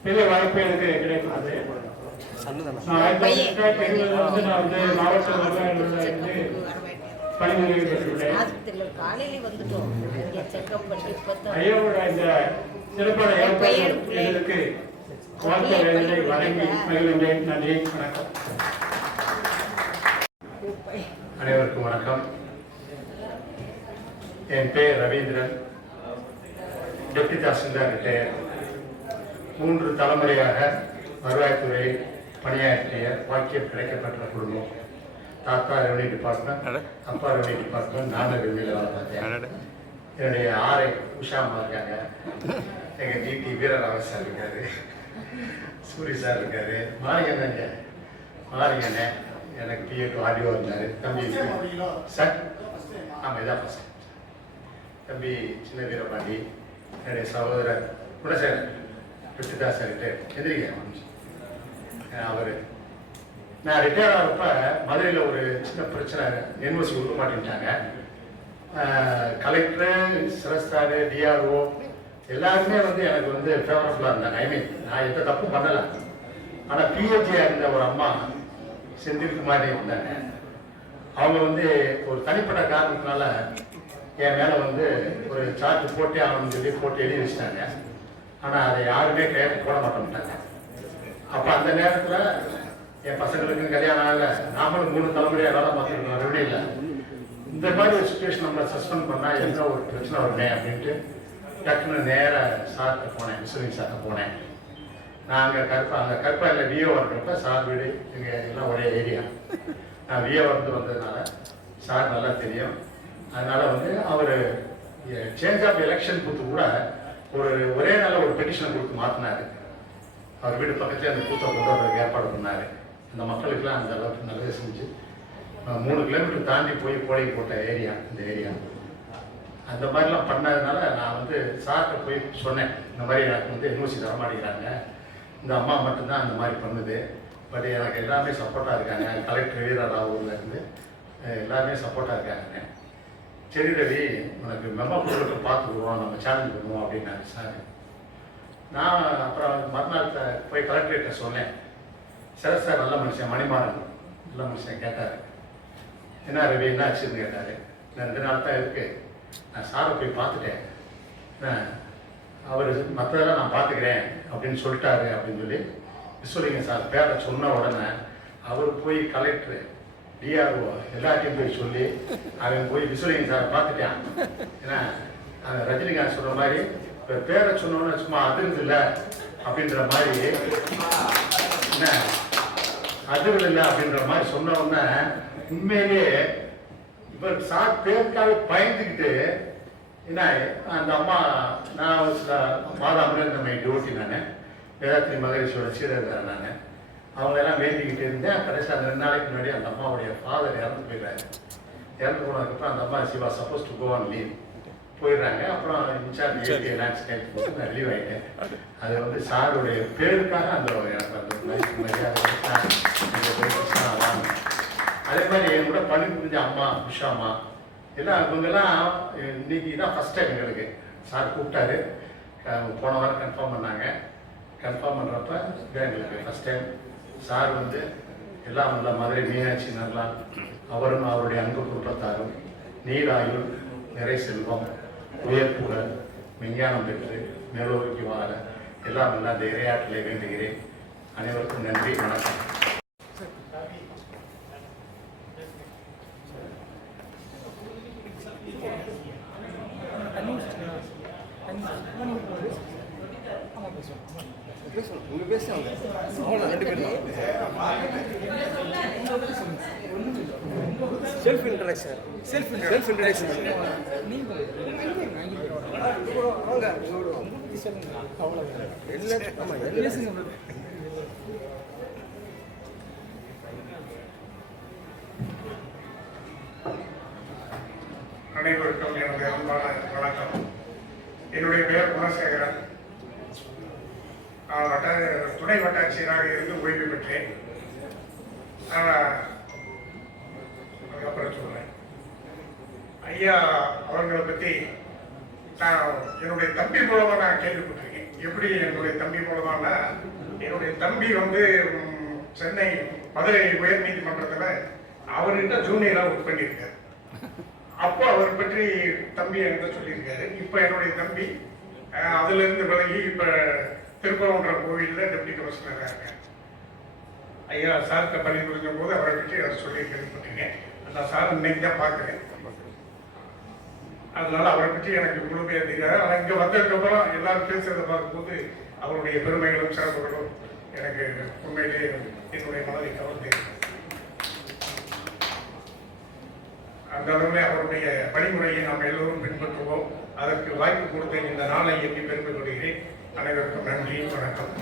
பெரிய வாய்ப்பு எனக்கு கிடைக்கிறது. நான் 1970 வந்து நான் வந்து மாவட்ட வருவாய்களில் வந்து பணிபுரிய பெற்றுள்ளேன். ஐயாவோட இந்த சிறப்பான ஏற்பாடுகளுக்கு வாழ்க்கை வேலையை வழங்கி மகிழ்கின்றேன். நன்றி, வணக்கம். அனைவருக்கும் வணக்கம். என் பெயர் ரவீந்திரன், டெப்டி தாசில்தார் ரிட்டையர். 3 தலைமுறையாக வருவாய்த்துறையில் பணியாற்றிய வாக்கியம் கிடைக்கப்பட்ட குடும்பம். தாத்தா ரெவன்யூ டிபார்ட்மெண்ட், அப்பா ரெவன்யூ டிபார்ட்மெண்ட், நானும் ரெவன்யூவில் வேலை பார்த்தேன். என்னுடைய ஆரை உஷாமா இருக்காங்க, எங்கள் டிடி வீரராமன் சார் இருக்காரு, சூரி சார் இருக்காரு, மாரியண்ணே எனக்கு பிஏ ஆடியோ இருந்தார். தம்பி சார், ஆமாம், இதான் ஃபஸ்ட் தம்பி சின்ன வீரபாண்டி, என்னுடைய சகோதரர் குணசேகரன், பிரித்திதாஸ் ரிட்டையர். எதிரிங்க அவர். நான் ரிட்டையர் ஆகிறப்ப மதுரையில் ஒரு சின்ன பிரச்சனை, யூனிவர்சிட்டி கொடுக்க மாட்டேன்ட்டாங்க. கலெக்டர், சிரஸ்தார், டிஆர்ஓ எல்லாருமே வந்து எனக்கு வந்து ஃபேவரபுளாக இருந்தாங்க. ஐ மீன், நான் எந்த தப்பும் பண்ணலை. ஆனால் பிஹெச்டியாக இருந்த ஒரு அம்மா செந்தில்குமாரி இருந்தாங்க. அவங்க வந்து ஒரு தனிப்பட்ட காரணத்தினால என் மேலே வந்து ஒரு சார்ஜ் போட்டே ஆகணும்னு சொல்லி போட்டு எழுதி வச்சிட்டாங்க. ஆனால் அதை யாருமே கையெழுத்து போட மாட்டேன்ட்டாங்க. அப்போ அந்த நேரத்தில் என் பசங்களுக்கும் கல்யாணம் ஆகலை, நாமளும் 3 தலைமுறையாக வேலை பார்த்துருக்கோம் ரெவன்யூல. இந்த மாதிரி ஒரு சுச்சுவேஷன் நம்மளை சஸ்பெண்ட் பண்ணால் என்ன ஒரு பிரச்சனை வருமே அப்படின்ட்டு டக்குன்னு நேராக சார்ட்ட போனேன், விசுவலிங் சார்ட்ட போனேன். நான் அங்கே கருப்பாயில் விஓ இருக்கிறப்ப சார் வீடு எங்கள் எல்லாம் ஒரே ஏரியா. நான் விஓ வந்ததுனால சார் நல்லா தெரியும். அதனால் வந்து அவர் சேஞ்ச் ஆஃப் எலெக்ஷன் பூத்து கூட ஒரே நாளில் ஒரு பெட்டிஷனை கொடுத்து மாற்றினார். அவர் வீடு பக்கத்துலேயே அந்த பூத்தை கொண்டு வரதுக்கு ஏற்பாடு பண்ணார். அந்த மக்களுக்கெல்லாம் அந்த அளவுக்கு நல்லது செஞ்சு 3 கிலோமீட்டர் தாண்டி போய் கோழி போட்ட ஏரியா இந்த ஏரியா. அந்த மாதிரிலாம் பண்ணதுனால நான் வந்து சார்கிட்ட போய் சொன்னேன், இந்த மாதிரி எனக்கு வந்து என்ஓசி தரமாட்டேங்கிறாங்க, இந்த அம்மா மட்டும்தான் அந்த மாதிரி பண்ணுது, பட் எனக்கு எல்லாமே சப்போர்ட்டாக இருக்காங்க, கலெக்டர் வீரராவூர்லேருந்து எல்லாருமே சப்போர்ட்டாக இருக்காங்க. சரி ரவி, உனக்கு மெமோ கொடுத்து பார்த்துக்குவோம், நம்ம சேலஞ்ச் பண்ணுவோம் அப்படின்னாரு சார். நான் அப்புறம் மறுநாள் போய் கலெக்டர்கிட்ட சொன்னேன். சார் நல்ல மனுஷன் மணிமாறன் நல்ல மனுஷன் கேட்டார், என்ன ரவி என்ன ஆச்சுன்னு கேட்டார். நான் 2 நாள் தான் இருக்குது, நான் சாரை போய் பார்த்துட்டேன், அவர் மற்றதெல்லாம் நான் பார்த்துக்கிறேன் அப்படின்னு சொல்லிட்டாரு அப்படின்னு சொல்லிங்க சார் பேரை சொன்ன உடனே அவர் போய் கலெக்டரு டிஆர்ஓ எல்லாத்தையும் போய் சொல்லி அவன் போய் விசுவலிங்க சார் பார்த்துட்டான். ஏன்னா ரஜினிகாந்த் சொல்கிற மாதிரி இப்போ பேரை சொன்னோன்னு சும்மா அதிர்ந்து இல்லை அப்படின்ற மாதிரி என்ன அதிர்வு இல்லை அப்படின்ற மாதிரி சொன்ன உடனே உண்மையிலேயே இவர் சார் பேருக்காக பயந்துக்கிட்டு என்ன அந்த அம்மா நான் சில மாதாமிரன் நம்ம டியூட்டி நான் வேதாத்திரி மகரிஷியோட சீரர் நான் அவங்களெல்லாம் வேண்டிக்கிட்டு இருந்தேன். கடைசி அந்த 2 நாளைக்கு முன்னாடி அந்த அம்மாவுடைய ஃபாதர் இறந்து போயிடுறாரு. இறந்து போனதுக்கப்புறம் அந்த அம்மா Siva suppose to go on leave போயிடுறாங்க. அப்புறம் இன்சார்ஜ் லேண்ட்ஸ்கேப் போட்டு நான் ரிலீவ் ஆகிட்டேன். அது வந்து சாருடைய பேருக்காக அந்த எனக்கு அந்த மரியாதை. அதே மாதிரி என் கூட பணி புரிஞ்ச அம்மா உஷாமா எல்லாம் இவங்கெல்லாம் இன்னைக்கு தான் ஃபஸ்ட் டைம் எங்களுக்கு சார் கூப்பிட்டாரு. போன வாரம் கன்ஃபார்ம் பண்ணாங்க. கன்ஃபார்ம் பண்ணுறப்ப இதான் எங்களுக்கு ஃபஸ்ட் டைம். சார் வந்து எல்லாம் நல்ல மதுரை மீனாட்சி நல்லா அவரும் அவருடைய அன்பு குடும்பத்தாரும் நீராயுள் நிறை செல்வம் உயர்ப்புகள் விஞ்ஞானம் பெற்று மேலோக்கி வாழ எல்லாம் நல்லா அந்த இரையாற்றிலே வேண்டுகிறேன். அனைவருக்கும் நன்றி, வணக்கம். செல்ஃப் இன்ட்ரடக்ஷன் அனைவருக்கும் எனது அன்பான வணக்கம். என்னுடைய பெயர் குணசேகரன். துணை வட்டாட்சியராக இருந்து ஓய்வு பெற்றேன். அதுக்கப்புறம் சொல்றேன். ஐயா அவர்களை பற்றி நான் என்னுடைய தம்பி மூலமாக நான் கேள்விப்பட்டிருக்கேன். எப்படி என்னுடைய தம்பி மூலமான என்னுடைய தம்பி வந்து சென்னை மதுரை உயர் நீதிமன்றத்தில் அவர்கிட்ட ஜூனியராக ஒர்க் பண்ணியிருக்காரு. அப்போ அவர் பற்றி தம்பி என்கிட்ட சொல்லியிருக்காரு. இப்போ என்னுடைய தம்பி அதுலேருந்து விலகி இப்போ திருப்பரங்குன்ற கோவிலில் டெப்டி கமிஷனராக இருக்கேன். ஐயா சார்கிட்ட பணி புரிஞ்ச போது அவரை பற்றி அதை சொல்லி கேள்விப்பட்டீங்க. அந்த சார் இன்னைக்கு தான் பார்க்குறேன். அதனால அவரை பற்றி எனக்கு முழுமையாக தெரியாது. ஆனால் இங்கே வந்ததுக்கப்புறம் எல்லாரும் பேசுறதை பார்க்கும்போது அவருடைய பெருமைகளும் சிறப்புகளும் எனக்கு உண்மையிலேயே என்னுடைய மனதை கவர்ந்து அந்த அளவில் அவருடைய வழிமுறையை நாம் எல்லோரும் பின்பற்றுவோம். அதற்கு வாய்ப்பு கொடுத்த இந்த நாளை எண்ணி பெருமை கொள்கிறேன். அனைவருக்கும் நன்றி, வணக்கம்.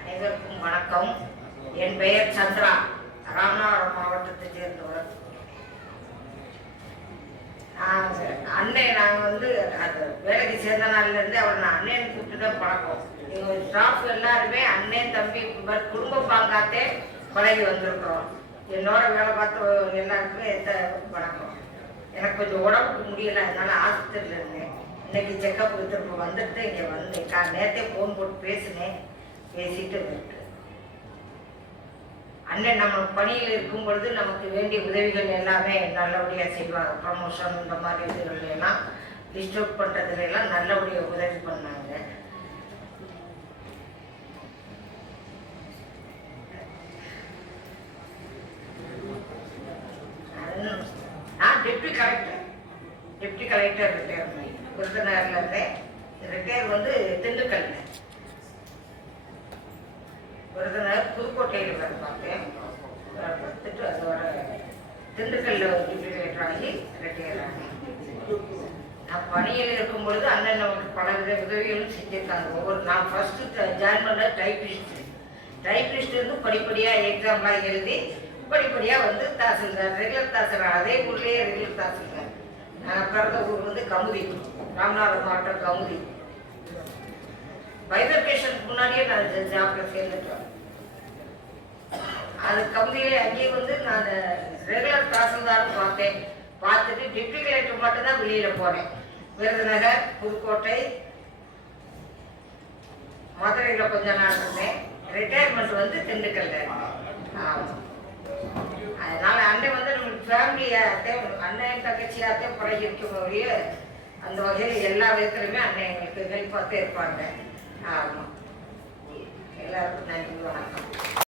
அனைவருக்கும் வணக்கம். என் பெயர் சந்திரா, ராமநாதபுரம் மாவட்டத்தை சேர்ந்தவர். நாங்கள் வந்து அது வேலைக்கு சேர்ந்த நாள்லேருந்து அவர் நான் அண்ணன் கூப்பிட்டு தான் பழக்கம். எங்கள் ஸ்டாஃப் எல்லாருமே அண்ணன் தம்பி குடும்ப பாங்காத்தே பழகி வந்திருக்கிறோம். என்னோட வேலை பார்த்த எல்லாருக்குமே வணக்கம். எனக்கு கொஞ்சம் உடம்புக்கு முடியலை, அதனால ஆஸ்பத்திரியில் இருந்தேன். இன்னைக்கு செக்கப்புக்கு திரும்ப வந்துட்டு இங்கே வந்தேன். நேற்றே ஃபோன் போட்டு பேசினேன், பேசிட்டு வந்துட்டு அண்ணன் நம்ம பணியில் இருக்கும் பொழுது நமக்கு வேண்டிய உதவிகள் எல்லாமே நல்லபடியாக செய்வாங்க. ப்ரமோஷன் இந்த மாதிரி இதுகள் எல்லாம் லிஸ்ட் அவுட் பண்ணுறதுல எல்லாம் நல்லபடியாக உதவி பண்ணாங்க. நான் டெப்டி கலெக்டர் ரிட்டையர் விருதுநகர்ல இருந்தேன். ரிட்டையர் வந்து திண்டுக்கல், விருதுநகர் புதுக்கோட்டையில் வேலை பார்த்தேன். பார்த்துட்டு அதோட திண்டுக்கல்ல ஒரு டெப்டி கலெக்டர் ஆகி ரிட்டையர் ஆனேன். நான் பணியில் இருக்கும் பொழுது அண்ணன் நமக்கு பல வித உதவிகளும் செஞ்சிருக்காங்க. நான் ஃபர்ஸ்ட் ஜாயின் பண்ண டைப்பிஸ்ட் இருந்து படிப்படியாக எக்ஸாம்லாம் எழுதி படிப்படியாக வந்து தாசில்தார், ரெகுலர் தாசில்தார், அதே ஊர்லேயே ரெகுலர் தாசில்தார். நான் பிறந்த ஊர் வந்து கமுதி, ராமநாதபுரம் மாவட்டம் கமுதி. பைபர்கேஷனுக்கு முன்னாடியே நான் ஜாப்ல சேர்ந்துட்டேன். அது கமுதியிலே அங்கேயே வந்து நான் ரெகுலர் தாசில்தாரும் பார்த்தேன். பார்த்துட்டு டெப்டி கலெக்டர் மட்டும்தான் வெளியில் போனேன். விருதுநகர், புதுக்கோட்டை, மதுரையில் கொஞ்ச நாள் இருந்தேன். ரிட்டையர்மெண்ட் வந்து திண்டுக்கல்ல. ஆமாம். அதனால அண்ணன் வந்து நம்மளுக்கு ஃபேமிலியாகத்தே, அண்ணன் தங்கச்சியாகத்தே பழகிருக்கக்கூடிய அந்த வகையில் எல்லா விதத்துலையுமே அண்ணன் எங்களுக்கு ஹெல்ப்பாகத்தே இருப்பாங்க. ஆமாம். எல்லாருக்கும் நன்றி, வணக்கம்.